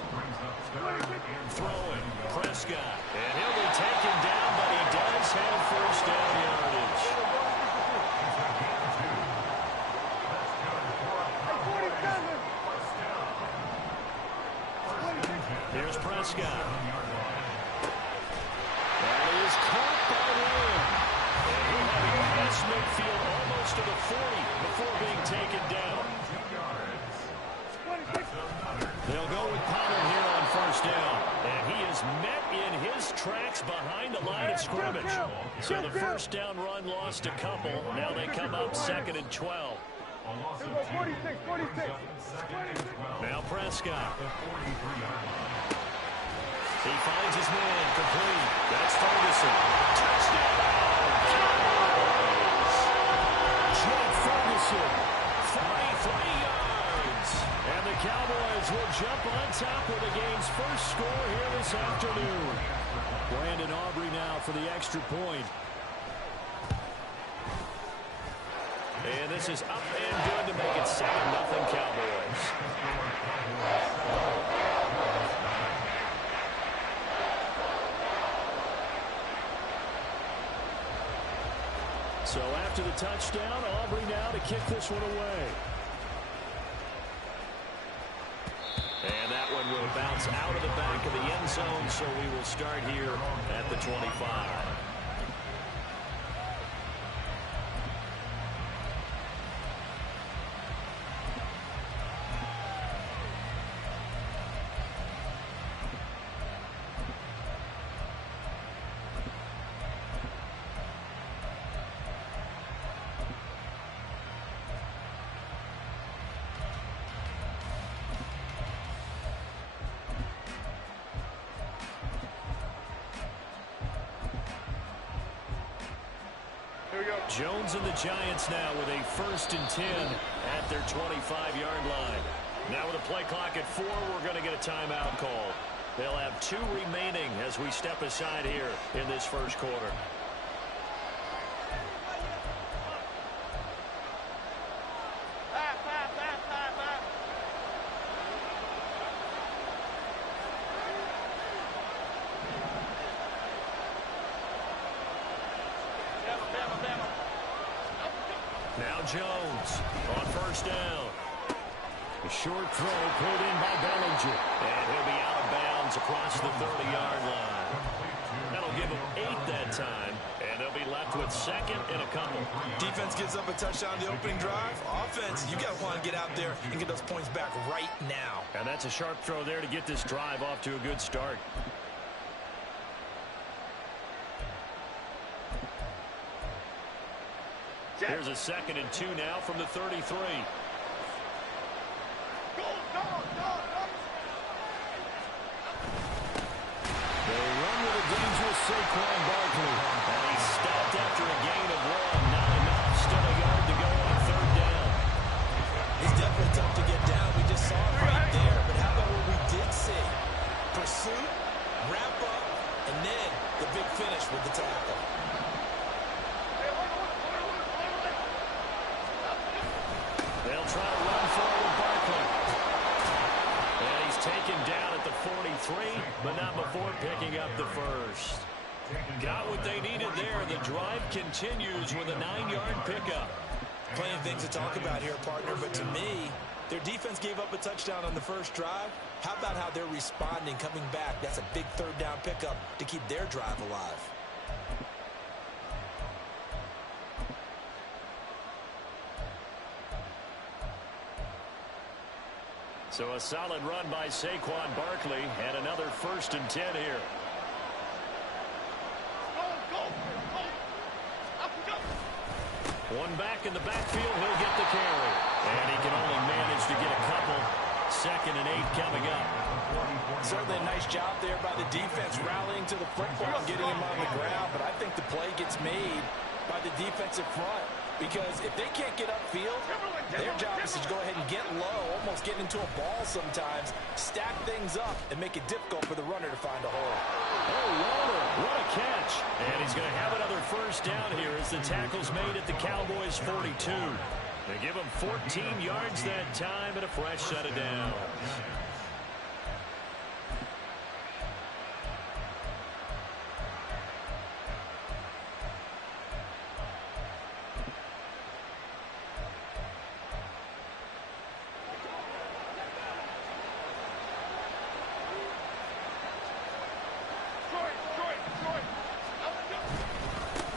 Throwing, Prescott. And he'll be taken down, but he does have first down yardage. Here's Prescott. And he is caught by Lamb. And he'll have it past midfield almost to the 40 before being taken down. They'll go with Pollard here on first down. And he is met in his tracks behind the line of scrimmage. So the first down run lost a couple. Now they come up 2nd and 12. Now Prescott. He finds his man complete. That's Ferguson. Touchdown! Jake Ferguson, 43 yards. And the Cowboys will jump on top with the game's first score here this afternoon. Brandon Aubrey now for the extra point. And this is up and good to make it 7-0 Cowboys. So after the touchdown, Aubrey now to kick this one away. And that one will bounce out of the back of the end zone, so we will start here at the 25. Jones and the Giants now with a 1st and 10 at their 25-yard line. Now with a play clock at 4, we're going to get a timeout call. They'll have 2 remaining as we step aside here in this first quarter. Now Jones on 1st down. A short throw pulled in by Bellinger. And he'll be out of bounds across the 30-yard line. That'll give him 8 that time. And they'll be left with 2nd and a couple. Defense gives up a touchdown the opening drive. Offense, you got to want to get out there and get those points back right now. And that's a sharp throw there to get this drive off to a good start. Here's a 2nd and 2 now from the 33. They run with a dangerous Saquon Barkley. And he's stopped after a gain of 1. Not enough. Still a yard to go on 3rd down. He's definitely tough to get down. We just saw it right there. But how about what we did see? Pursuit, wrap up, and then the big finish with the tackle. They'll try to run forward Barkley. And he's taken down at the 43, but not before picking up the 1st. Got what they needed there. The drive continues with a 9-yard pickup. Plenty of things to talk about here, partner, but to me, their defense gave up a touchdown on the first drive. How about how they're responding, coming back? That's a big 3rd down pickup to keep their drive alive. So a solid run by Saquon Barkley and another 1st and 10 here. One back in the backfield, he'll get the carry. And he can only manage to get a couple. 2nd and 8 coming up. Certainly a nice job there by the defense rallying to the football and getting him on the ground. But I think the play gets made by the defensive front. Because if they can't get upfield, their job is to go ahead and get low, almost get into a ball sometimes, stack things up, and make it difficult for the runner to find a hole. Oh, Waller, what a catch. And he's going to have another 1st down here as the tackle's made at the Cowboys' 42. They give him 14 yards that time and a fresh set of downs.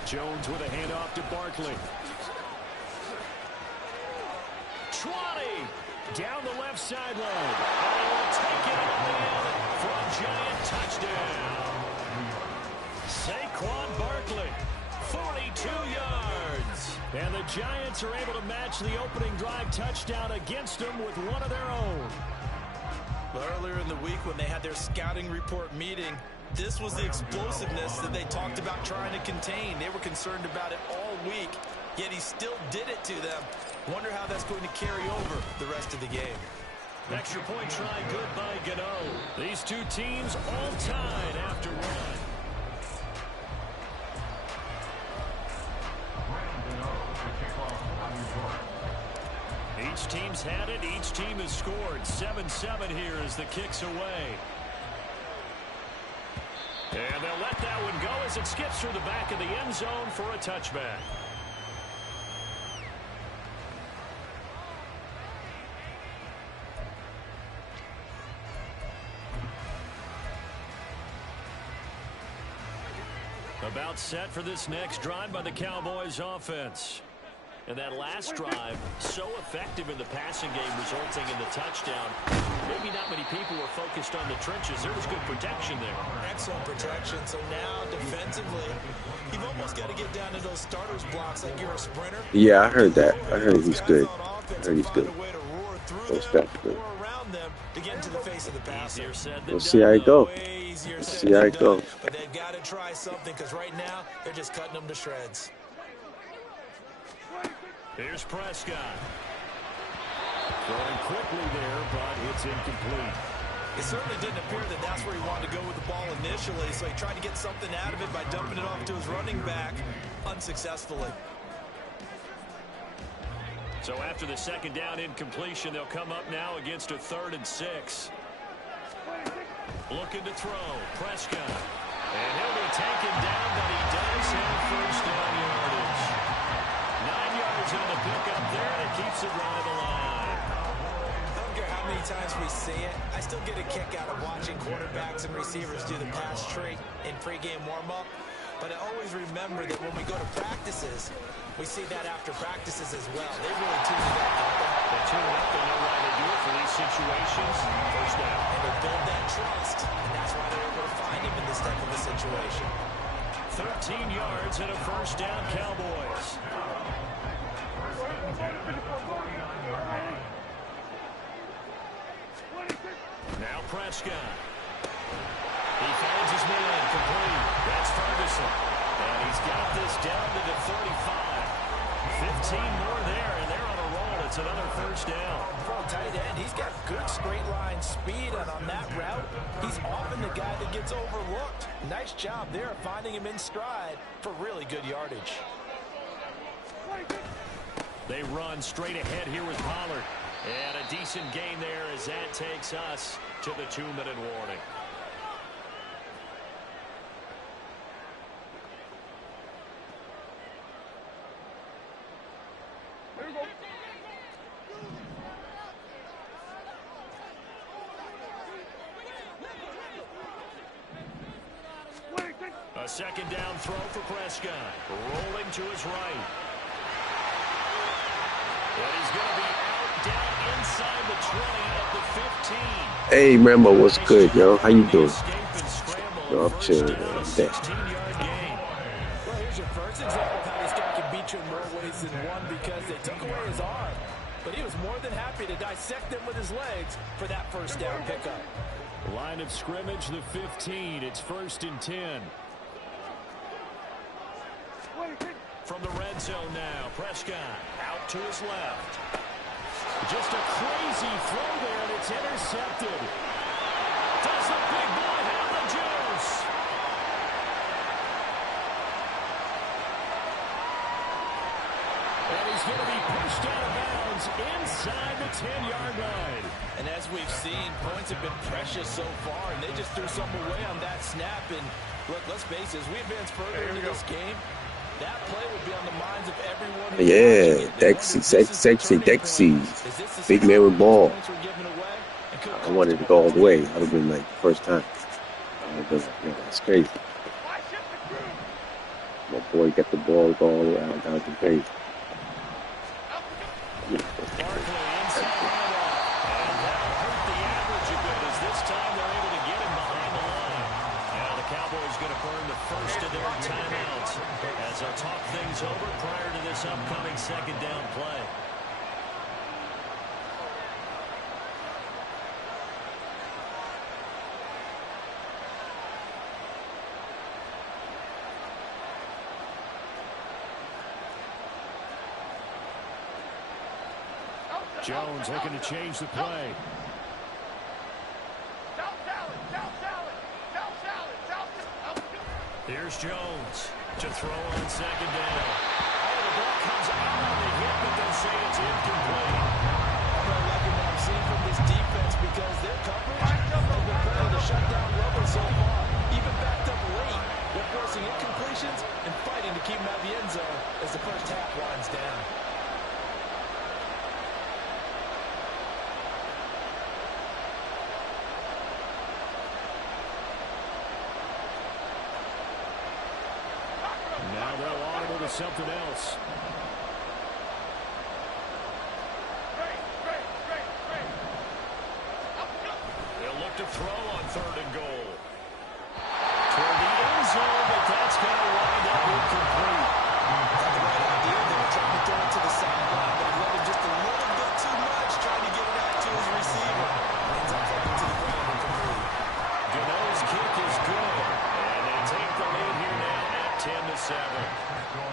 Jones with a handoff to Barkley. 20 down the left sideline. And he will take it all in for a giant touchdown. Saquon Barkley, 42 yards. And the Giants are able to match the opening drive touchdown against them with one of their own. But earlier in the week when they had their scouting report meeting, this was the explosiveness that they talked about trying to contain. They were concerned about it all week, yet he still did it to them. Wonder how that's going to carry over the rest of the game. Extra point try good by Gano. These two teams all tied after one. Each team's had it. Each team has scored. 7-7 here as the kick's away. And they'll let that one go as it skips through the back of the end zone for a touchback. About set for this next drive by the Cowboys offense. And that last drive, so effective in the passing game, resulting in the touchdown. Maybe not many people were focused on the trenches. There was good protection there. Excellent protection. So now, defensively, you've almost got to get down to those starters blocks like you're a sprinter. Yeah, I heard that. I heard he's good. I heard he's good. Most definitely. To get into the face of the passer. Easier said than We'll see how it go. Easier said See how than it go. done. But they've got to try something because right now, they're just cutting them to shreds. Here's Prescott. Throwing quickly there, but it's incomplete. It certainly didn't appear that that's where he wanted to go with the ball initially, so he tried to get something out of it by dumping it off to his running back unsuccessfully. So after the second down incompletion, they'll come up now against a 3rd and 6. Looking to throw. Prescott. And he'll be taken down, but he does have first down yardage. 9 yards on the pickup there, and it keeps the drive alive. I don't care how many times we see it, I still get a kick out of watching quarterbacks and receivers do the pass tree in pregame warm-up. But I always remember that when we go to practices, we see that after practices as well. They really tune it up. They tune it up. They know why they do it for these situations. First down. And they build that trust, and that's why they're able to find him in this type of a situation. 13 yards and a first down, Cowboys. Now Prescott. He finds his man complete. That's Ferguson. And he's got this down to the 35. 15 more there, and they're on a roll. It's another first down. For a tight end, he's got good straight line speed, and on that route, he's often the guy that gets overlooked. Nice job there finding him in stride for really good yardage. They run straight ahead here with Pollard. And a decent gain there as that takes us to the 2-minute warning. A second down throw for Prescott. Rolling to his right. And he's going to be out down inside the 20 at the 15. Hey, Rambo, what's good, yo? How you doing? Yo, I'm chilling, man. I'm there. Well, here's your first example of how this guy can beat you in more ways than one because they took away his arm. But he was more than happy to dissect them with his legs for that first down pickup. Line of scrimmage, the 15. It's 1st and 10. From the red zone now, Prescott out to his left. Just a crazy throw there, and it's intercepted. Does the big boy have the juice? And he's going to be pushed out of bounds inside the 10-yard line. And as we've seen, points have been precious so far, and they just threw some away on that snap. And look, let's face it, as we advance further into this game, that play would be on the minds of everyone. Yeah, Dexy, sexy Dexy. Big man with ball. I wanted to go all the way. I would have been like the first time. I would have been like, yo, that's crazy. My boy got the ball, go all the way out. That would be crazy. Yeah. Barkley inside handoff. And that'll hurt the average a bit as this time they're able to get him behind the line. Now the Cowboys going to burn the first of their timeouts as they'll talk things over prior to this upcoming second down play. Jones looking to change the play. Here's Jones to throw on second down. Oh, the ball comes out on the hit, but they'll say it's incomplete. I'm not liking what I'm seeing from this defense because their coverage has been playing the shutdown level so far. Even backed up late, they're forcing incompletions and fighting to keep them out of the end zone as the first half winds down. something else. They'll look to throw on 3rd and goal. Toward the end zone, but that's going to wind up incomplete. Had the right idea. They were trying to throw it to the sideline, but he let him just a little bit too much, trying to get it out to his receiver. Ends up falling to the ground incomplete. Gano's kick is good, and they take the lead here now at 10-7.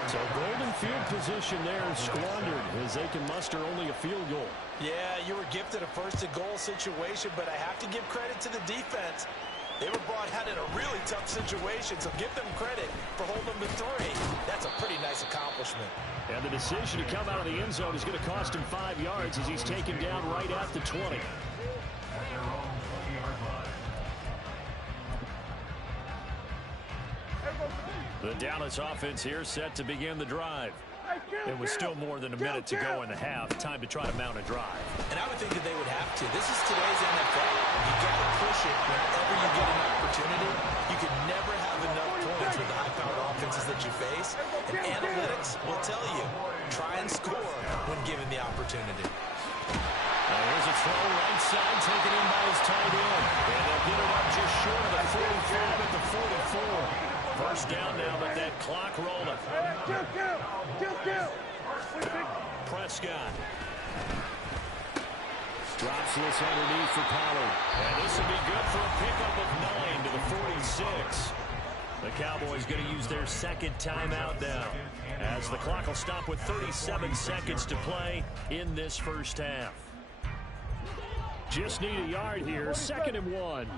So golden field position there squandered as they can muster only a field goal. Yeah, you were gifted a 1st and goal situation, but I have to give credit to the defense. They were brought out in a really tough situation, so give them credit for holding them to 3. That's a pretty nice accomplishment. And the decision to come out of the end zone is going to cost him 5 yards as he's taken down right at the 20. At their own 20-yard line. The Dallas offense here set to begin the drive. It was still more than a minute to go in the half. Time to try to mount a drive. And I would think that they would have to. This is today's NFL. You got to push it whenever you get an opportunity. You can never have enough points with the high-powered offenses that you face. And analytics will tell you, try and score when given the opportunity. Here's a throw right side, taken in by his tight end. And they'll get it up just short of the 45 at the 44. First down now, but that clock rolling. Prescott. Drops this underneath for Pollard. And this will be good for a pickup of 9 to the 46. The Cowboys going to use their 2nd timeout now, as the clock will stop with 37 seconds to play in this first half. Just need a yard here. 2nd and 1.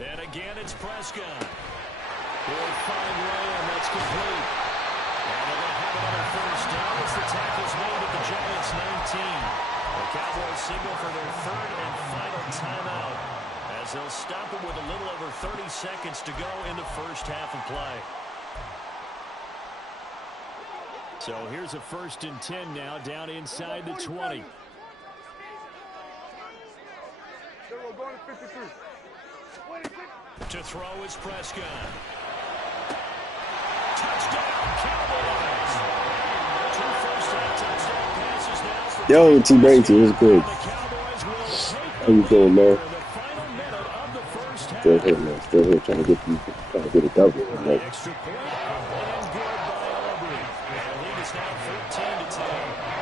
And again, it's Prescott. Boy, fine layup. That's complete. And they're going to have another first down as the tackle's made at the Giants' 19. The Cowboys signal for their 3rd and final timeout, as they'll stop it with a little over 30 seconds to go in the first half of play. So here's a 1st and 10 now, down inside the 20. To throw is Prescott. Touchdown, Cowboys! 2 first-half touchdown passes now for Yo, T-Brainty, what's good? the Cowboys will take How you doing, man? the final minute of the first half. Still here, man. Still here, trying to get a double. Like, Extra point and good by Aubrey. And the lead is now 14-10.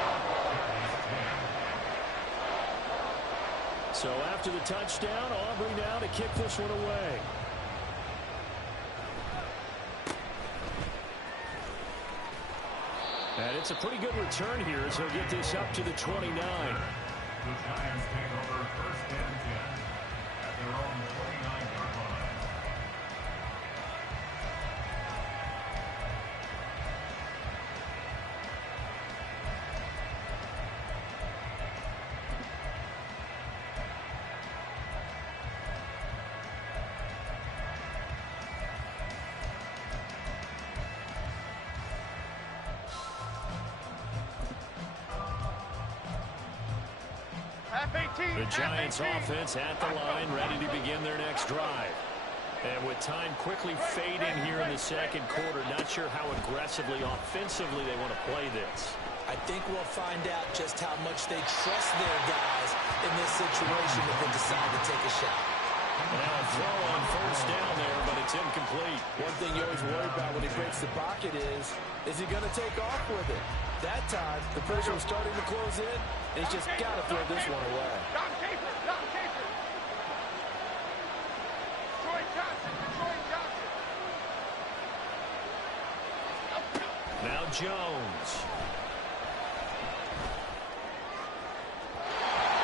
So after the touchdown, Aubrey now to kick this one away. And it's a pretty good return here as he'll get this up to the 29. The Giants take over 1st and 10 at their own 29-yard line. The Giants offense at the line, ready to begin their next drive. And with time quickly fading here in the 2nd quarter, not sure how aggressively, offensively they want to play this. I think we'll find out just how much they trust their guys in this situation if they decide to take a shot. Now a throw on 1st down there, but it's incomplete. One thing you always worry about when he breaks the pocket is he going to take off with it? That time, the pressure was starting to close in, and he's just got to throw this one away. Dom Capers, Dom Capers. Troy Johnson, Troy Johnson. Now Jones.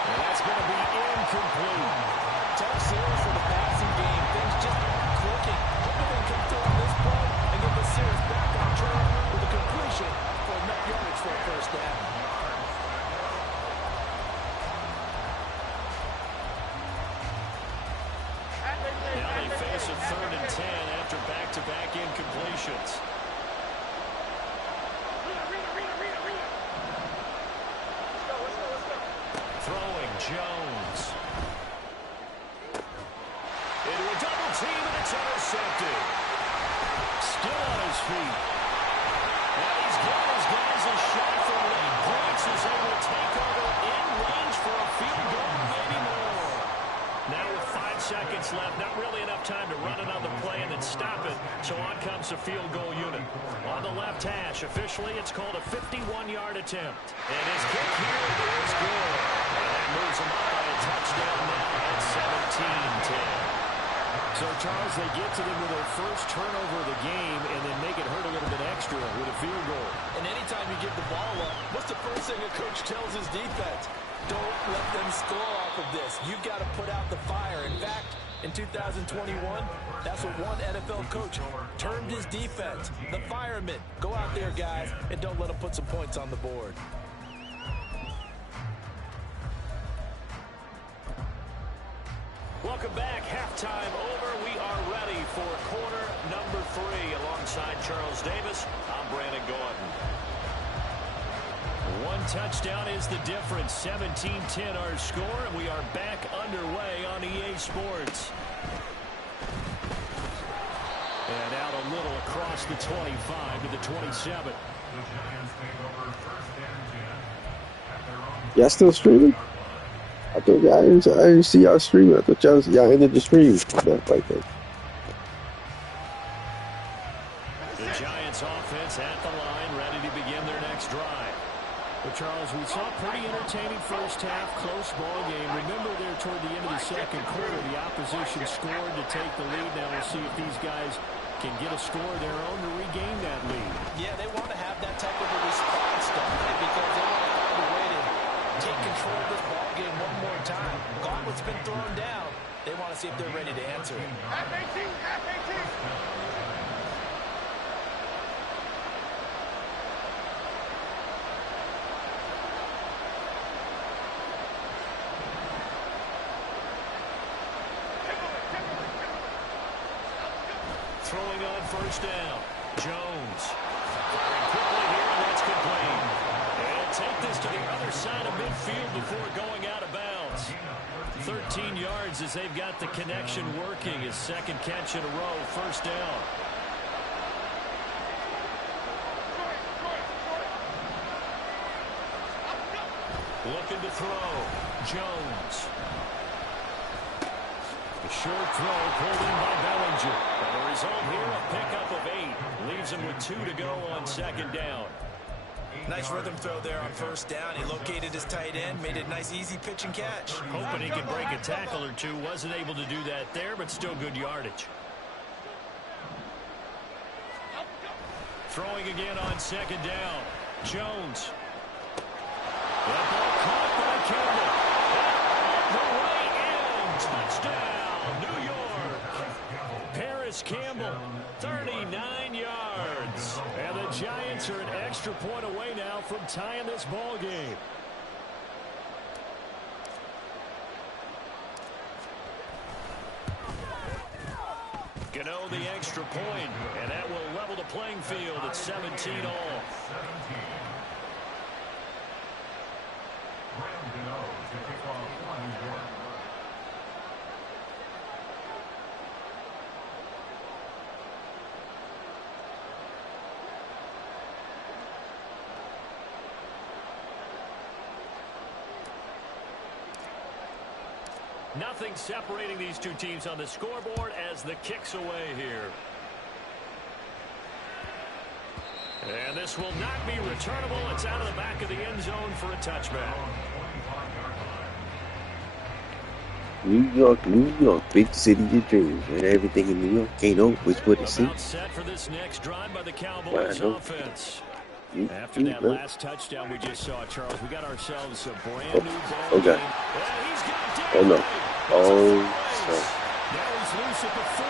And that's going to be incomplete. Tough series for the passing game. Things just aren't clicking. Hoping they come through on this play and get the series back on track with a completion for enough yardage for a 1st down. Now they face a 3rd and 10 after back-to-back incompletions. Throwing Jones. Into a double team, and it's intercepted. Still on his feet. And he's giving his guys a shot for late points as they will take over in range for a field goal, maybe more. Now with 5 seconds left, not really enough time to run another play and then stop it. So on comes the field goal unit. On the left hash, officially it's called a 51-yard attempt. And his kick here is good. And that moves him up by a touchdown now at 17-10. So, Charles, they get to them with their first turnover of the game and then make it hurt a little bit extra with a field goal. And anytime you give the ball up, what's the first thing a coach tells his defense? Don't let them score off of this. You've got to put out the fire. In fact, in 2021, that's what one NFL coach termed his defense. The firemen. Go out there, guys, and don't let them put some points on the board. Welcome back. Halftime over. We are ready for quarter number 3. Alongside Charles Davis, I'm Brandon Gordon. One touchdown is the difference. 17-10 our score, and we are back underway on EA Sports. And out a little across the 25 to the 27. Y'all still streaming? I thought I didn't see y'all streaming. I thought y'all ended the stream. That like that. The Giants offense at the line, ready to begin their next drive. Well, Charles, we saw a pretty entertaining first half, close ball game. Remember there toward the end of the second quarter, the opposition scored to take the lead. Now we'll see if these guys can get a score of their own to regain that lead. Yeah, they want to have that type of a response, don't they? Because they want to find a way to take control of this ball game one more time. Gauntlet's been thrown down. They want to see if they're ready to answer it. F-18, F-18. Throwing on first down. Jones. Firing quickly here, and that's complete. And take this to the other side of midfield before going out of bounds. 13 yards as they've got the connection working. His second catch in a row, first down. Looking to throw. Jones. A short throw pulled in by Bellinger. And the result here, a pickup of 8. Leaves him with 2 to go on second down. Nice rhythm throw there on first down. He located his tight end, made it a nice, easy pitch and catch. Hoping he could break a tackle or two. Wasn't able to do that there, but still good yardage. Throwing again on second down. Jones. That ball caught by Campbell. And all the way in. Touchdown, New York. Paris Campbell, 39 yards. And the Giants are an extra point away now from tying this ball game. Gano the extra point, and that will level the playing field at 17 all. Nothing separating these two teams on the scoreboard as the kick's away here. And this will not be returnable. It's out of the back of the end zone for a touchback. New York, big city of dreams. And everything in New York ain't always what it seems. Set for this next drive by the Cowboys offense. After that last touchdown we just saw, Charles, we got ourselves a brand new ball game. Oh no. Oh, so. Now he's loose at the 40.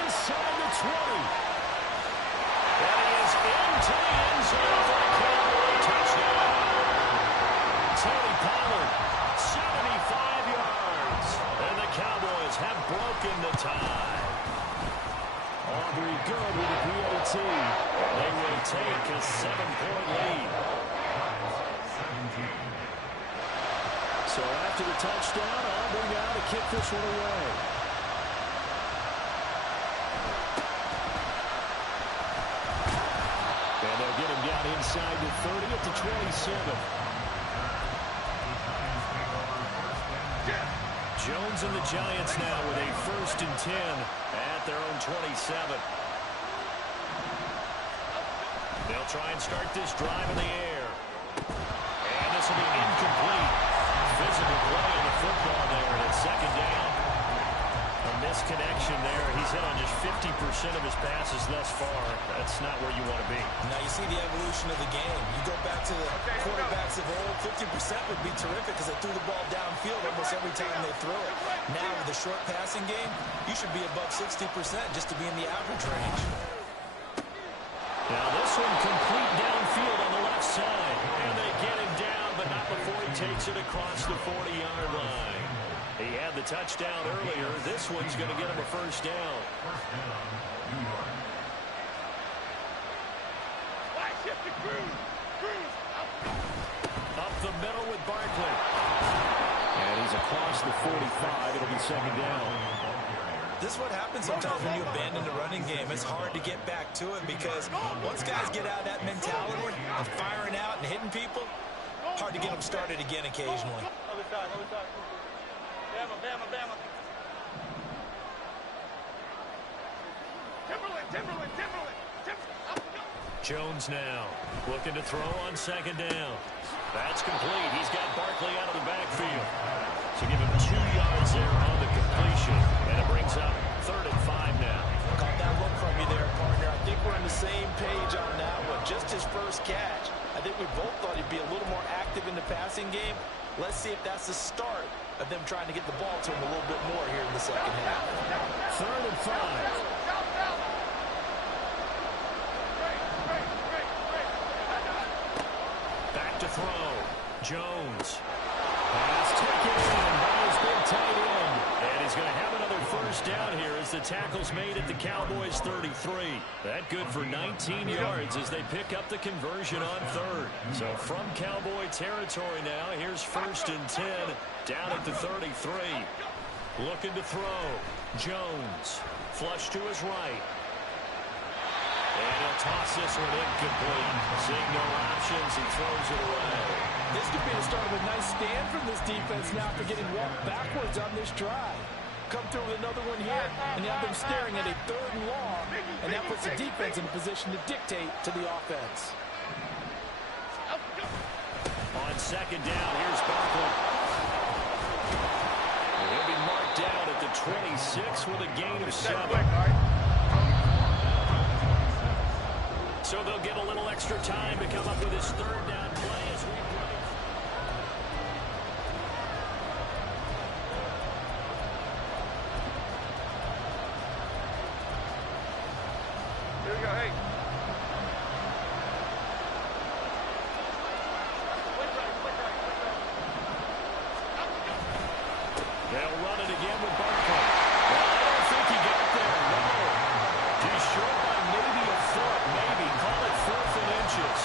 Inside the 20. And he is into the end zone for a Cowboy touchdown. Tony Pollard, 75 yards. And the Cowboys have broken the tie. Aubrey good with a PAT. They will take a 7-point lead. So after the touchdown, Aubrey now to kick this one away. inside the 30 at the 27. Jones and the Giants now with a 1st and 10 at their own 27. They'll try and start this drive in the air. And this will be incomplete. Physical play on the football there, and it's 2nd down. A misconnection there. He's hit on just 50% of his passes thus far. That's not where you want to be. Now you see the evolution of the game. You go back to the quarterbacks of old, 50% would be terrific because they threw the ball downfield almost every time they throw it. Now with the short passing game, you should be above 60% just to be in the average range. Now this one complete downfield on the left side. And they get him down, but not before he takes it across the 40-yard line. He had the touchdown earlier. This one's going to get him a 1st down. Up the middle with Barkley. And he's across the 45. It'll be 2nd down. This is what happens sometimes when you abandon the running game. It's hard to get back to it because once guys get out of that mentality of firing out and hitting people, hard to get them started again occasionally. Jones now looking to throw on 2nd down. That's complete. He's got Barkley out of the backfield. So give him 2 yards there on the completion. And it brings up 3rd and 5 now. Caught that look from you there, partner. I think we're on the same page on that one. Just his first catch. I think we both thought he'd be a little more active in the passing game. Let's see if that's the start of them trying to get the ball to him a little bit more here in the 2nd half. 3rd and 5. Back to throw. Jones. Pass taken in by his big tight end. And he's going to have another 1st down here as the tackle's made at the Cowboys' 33. That good for 19 yards as they pick up the conversion on 3rd. So from Cowboy territory now, here's 1st and 10 down at the 33. Looking to throw. Jones. Flush to his right. And he'll toss this one incomplete. Seeing no options, he throws it away. This could be the start of a nice stand from this defense now for getting walked backwards on this drive. Come through with another one here, and you have them staring at a 3rd and long, and that puts the defense in a position to dictate to the offense. On 2nd down, here's Barkley. And he'll be marked down at the 26 with a gain of 7. So they'll get a little extra time to come up with his 3rd down play as we break. Here we go, hey. They'll run it again with Barkley. Well, I don't think he got there. No. He's short by maybe a foot, maybe. Call it 4th and inches.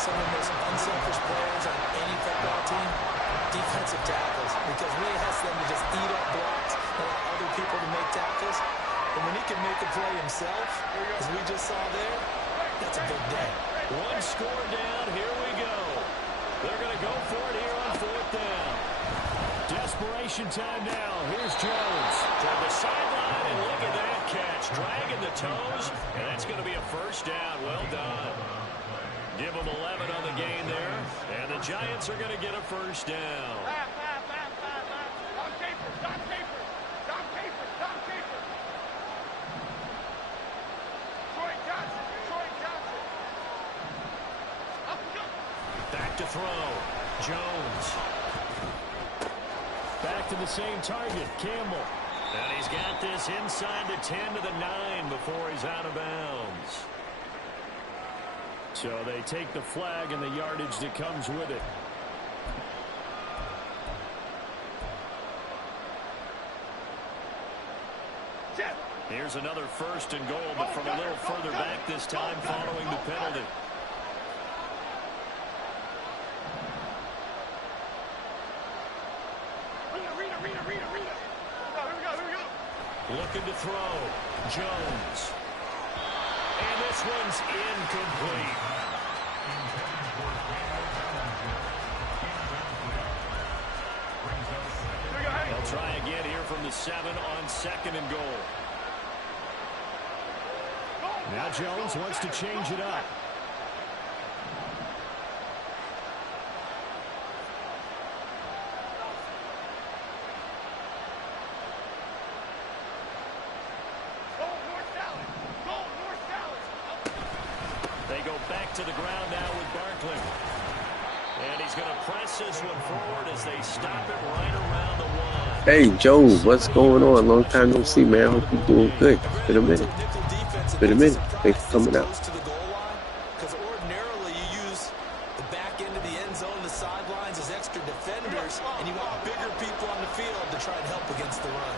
Some of the most unselfish players on any football team, defensive tackles, because really has them to just eat up blocks, allow other people to make tackles. And when he can make a play himself, as we just saw there, that's a big day. 1 score down. Here we go. They're going to go for it here on 4th down. Desperation time now. Here's Jones toward the sideline, and look at that catch. Dragging the toes, and that's going to be a 1st down. Well done. Give them 11 on the gain there, and the Giants are going to get a 1st down. Dom Capers, Dom Capers, Dom Capers, Dom Capers. Troy Johnson, Troy Johnson. Up we go. Back to throw. Jones. Back to the same target, Campbell. And he's got this inside the 10 to the 9 before he's out of bounds. So they take the flag and the yardage that comes with it. Here's another 1st and goal, but from a little further back this time following the penalty. Looking to throw. Jones. And this one's incomplete. 7 on 2nd and goal. Now Jones wants to change it up. They go back to the ground now with Barkley. And he's going to press this one forward as they stop it right around the 1. Hey, Joe, what's going on? Long time no see, man. I hope you're doing good. It's been a minute. It's been a minute. Thanks for coming out. Because ordinarily you use the back end of the end zone, the sidelines as extra defenders, and you want bigger people on the field to try and help against the run.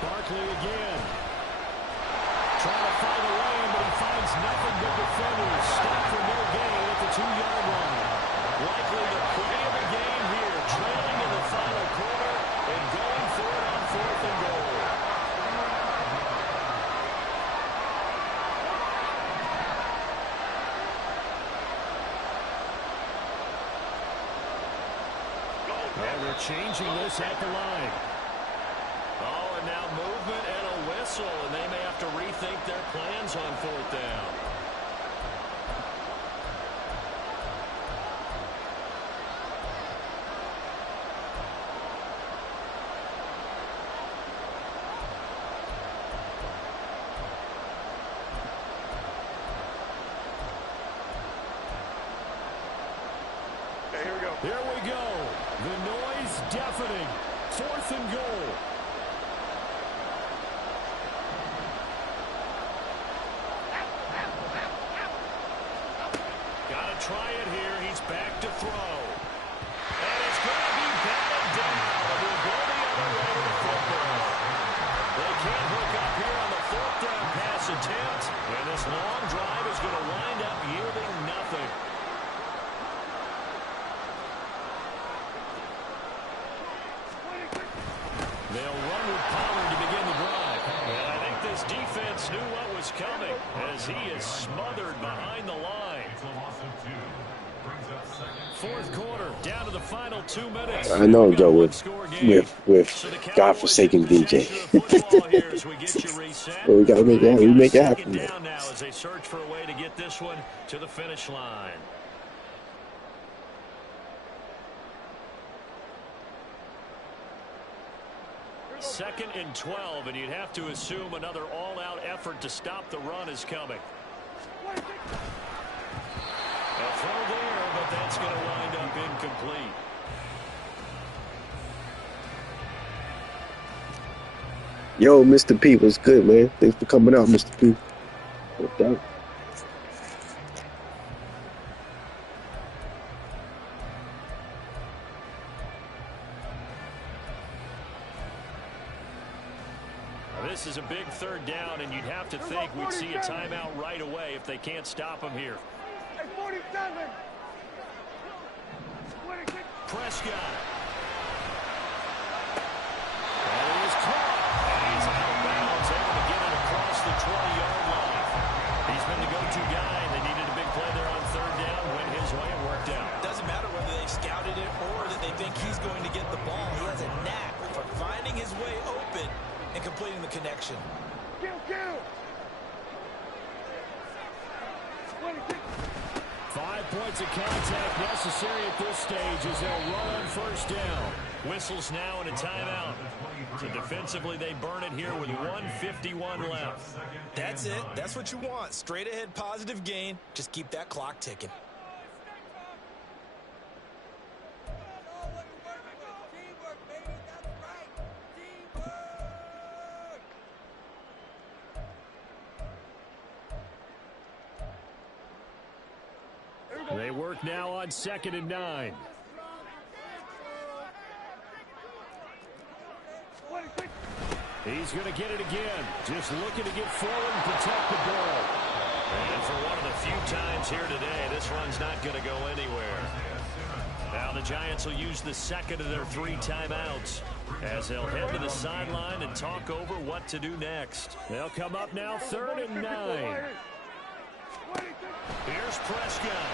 Barkley again. Trying to find a lane, but he finds nothing but defenders. Stopped for no gain at the 2-yard line. Likely the play of the game here, trailing in the final quarter and going for it on 4th and goal. And they're changing this at the line. Oh, and now movement and a whistle, and they may have to rethink their plans on 4th down. Okay, here we go. Here we go. The noise deafening. 4th and goal. Got to try it here. He's back to throw. And it's going to be batted down. We'll go the other way with football. They can't hook up here on the 4th down pass attempt. And this long drive is going to wind up yielding nothing. They'll run with Pollard to begin the drive. And I think this defense knew what was coming as he is smothered behind the line. 4th quarter, down to the final 2 minutes. I know, Joe, with godforsaken DJ. But we got to make it happen. We make it happen. Down now as they search for a way to get this one to the finish line. Second and 12, and you'd have to assume another all-out effort to stop the run is coming. A throw there, but that's going to wind up incomplete. Yo, Mr. P, what's good, man? Thanks for coming out, Mr. P. What's up? This is a big 3rd down, and you'd have to think we'd see a timeout right away if they can't stop him here. Prescott. And he is caught. And he's out of bounds, able to get it across the 20-yard line. He's been the go-to guy. They needed a big play there on 3rd down. Went his way and worked out. Doesn't matter whether they scouted it or that they think he's going to get the ball. He has a knack for finding his way open and completing the connection. 5 points of contact necessary at this stage as they'll run on 1st down. Whistles now and a timeout. So defensively, they burn it here with 1:51 left. That's it. That's what you want. Straight ahead positive gain. Just keep that clock ticking. They work now on 2nd and 9. He's going to get it again. Just looking to get forward and protect the ball. And for one of the few times here today, this run's not going to go anywhere. Now the Giants will use the 2nd of their 3 timeouts as they'll head to the sideline and talk over what to do next. They'll come up now 3rd and 9. Here's Prescott.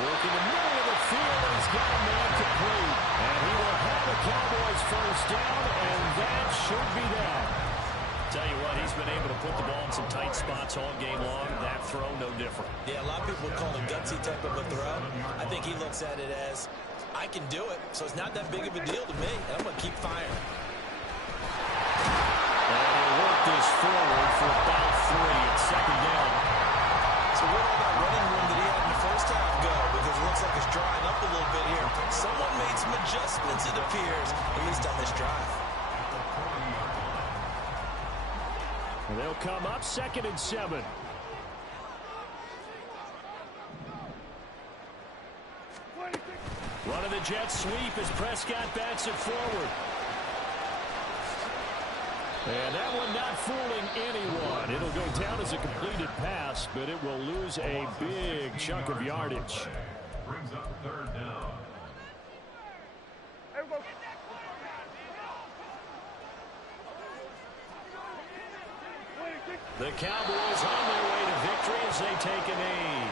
Working the middle of the field, and he's got a man complete. And he will have the Cowboys first down, and that should be that. Tell you what, he's been able to put the ball in some tight spots all game long. That throw, no different. Yeah, a lot of people would call it a gutsy type of a throw. I think he looks at it as, I can do it, so it's not that big of a deal to me, and I'm going to keep firing. And he'll work this forward for about 3 at second down. So where did that running room that he had in the first half go? Because it looks like it's drying up a little bit here. Someone made some adjustments, it appears, at least on this drive. They'll come up 2nd and 7. Run of the jet sweep as Prescott bats it forward. And that one not fooling anyone. It'll go down as a completed pass, but it will lose a big chunk of yardage. Brings up 3rd down. The Cowboys on their way to victory as they take a knee.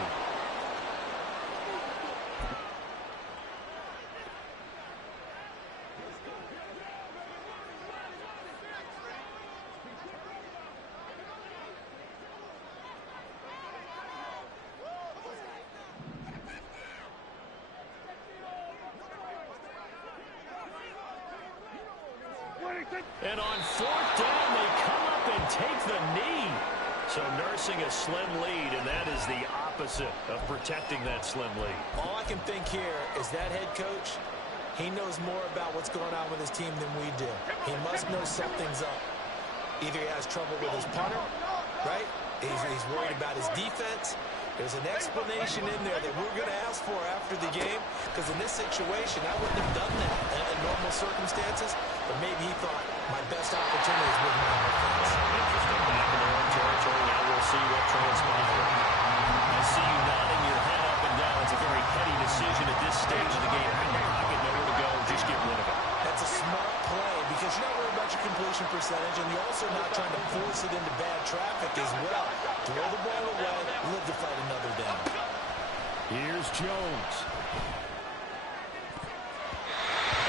And on 4th down, they come up and take the knee. So nursing a slim lead, and that is the opposite of protecting that slim lead. All I can think here is that head coach, he knows more about what's going on with his team than we do. He must know something's up. Either he has trouble with his punter, right? He's worried about his defense. There's an explanation in there that we're going to ask for after the game, because in this situation, I wouldn't have done that in normal circumstances, but maybe he thought my best opportunity is with my offense. Interesting. Back in their own territory. Now we'll see what transpires. I see you nodding your head up and down. It's a very petty decision at this stage of the game. In the pocket, nowhere to go. Just get rid of it. That's a smart play, because you're not worried about your completion percentage, and you're also not trying to force it into bad traffic as well. Throw the ball away, live to fight another down. Here's Jones.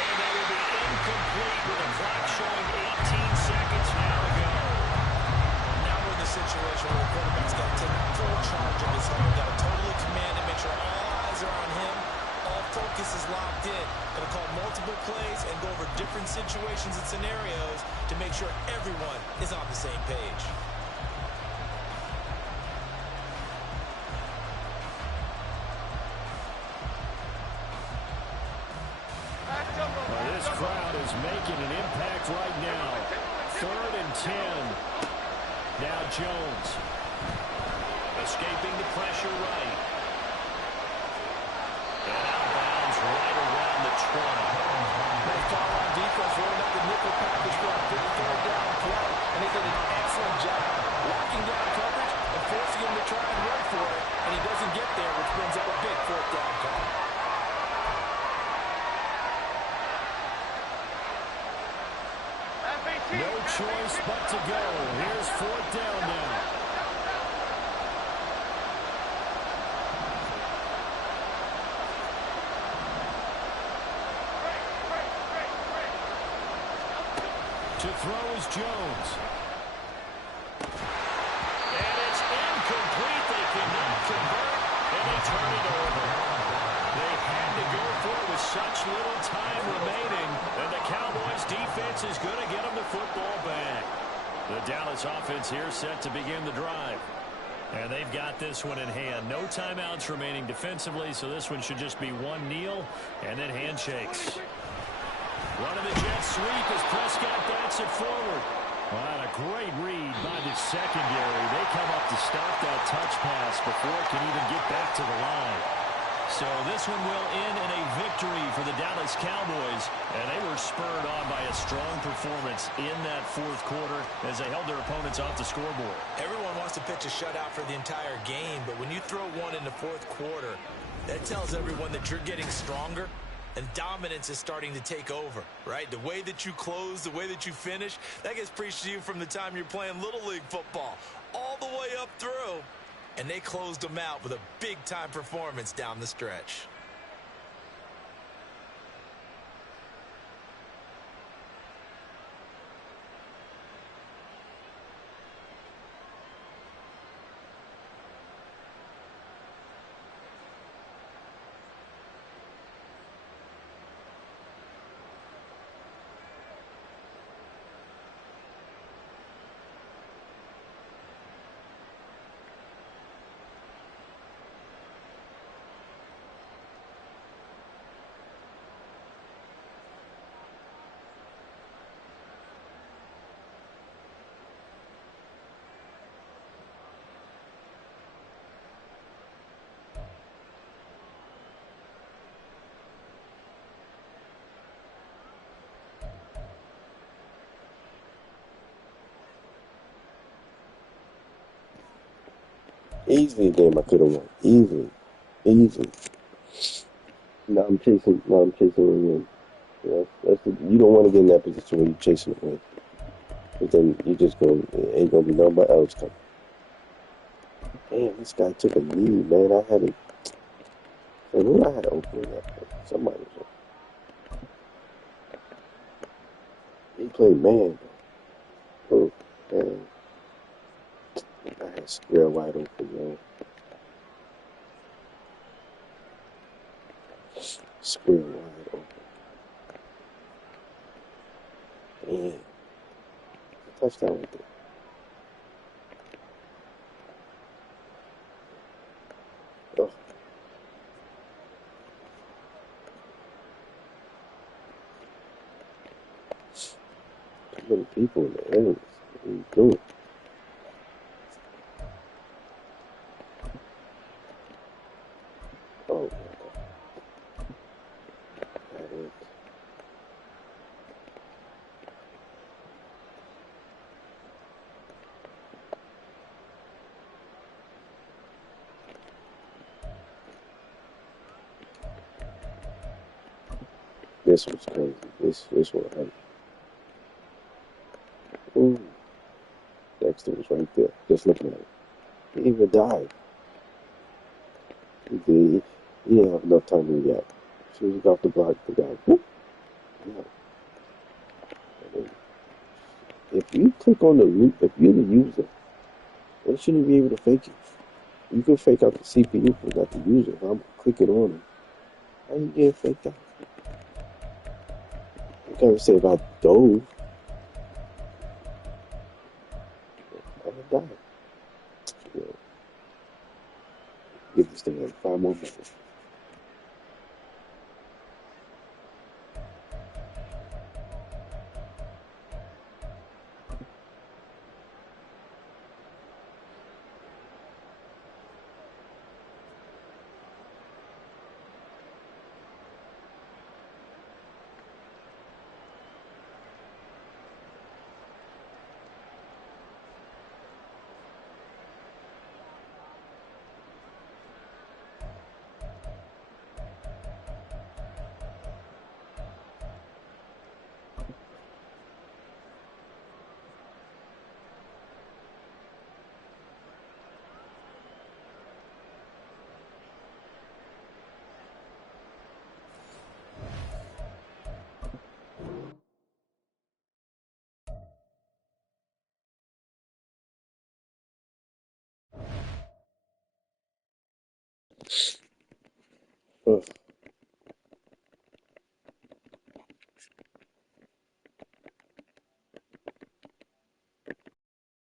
And that will be incomplete with a clock showing 18 seconds now to go. Now we're in the situation where the quarterback's got to take full charge of his own. Got to totally command it, make sure all eyes are on him. All focus is locked in. Going to call multiple plays and go over different situations and scenarios to make sure everyone is on the same page. Well, this crowd is making an impact right now. 3rd and 10. Now Jones. Escaping the pressure right. And outbounds right around the 20. Nice call on defense, rolling up the nickel package for a big 3rd down play, and they did an excellent job locking down coverage and forcing him to try and run for it, and he doesn't get there, which brings up a big 4th down call. No choice but to go. Here's 4th down now. To throw is Jones. And it's incomplete. They cannot convert, and they turn it over. They had to go for it with such little time remaining, and the Cowboys defense is going to get them the football back. The Dallas offense here set to begin the drive. And they've got this one in hand. No timeouts remaining defensively, so this one should just be one kneel and then handshakes. Run of the jet sweep as Prescott bats it forward. Well, a great read by the secondary. They come up to stop that touch pass before it can even get back to the line. So this one will end in a victory for the Dallas Cowboys, and they were spurred on by a strong performance in that 4th quarter as they held their opponents off the scoreboard. Everyone wants to pitch a shutout for the entire game, but when you throw one in the 4th quarter, that tells everyone that you're getting stronger and dominance is starting to take over, right? The way that you close, the way that you finish, that gets preached to you from the time you're playing Little League football all the way up through And they closed them out with a big-time performance down the stretch. Easily a game I could have won. Easily. Easily. Now I'm chasing a win. You don't want to get in that position where you're chasing a win. But then you just ain't gonna be nothing but L's coming. Damn, this guy took a knee, man. I had to open that play. Somebody was on. He played man. Oh, man. I had square wide open, man. Square wide open. Damn. Touchdown with it. Oh. Too many people in the areas. What are you doing? Oh, my God. That is. This was crazy. This one hurt. Ooh. Dexter was right there, just looking at it. He even died. He did. He didn't have enough time to react. As soon as he got off the block, the guy, whoop. Yeah. I mean, if you click on the root, if you're the user, why shouldn't you be able to fake it? You can fake out the CPU, but not the user. If I'm clicking on it, how you getting faked out? I can't say if I dove, I would die. You know, give this thing like 5 more minutes. Ugh.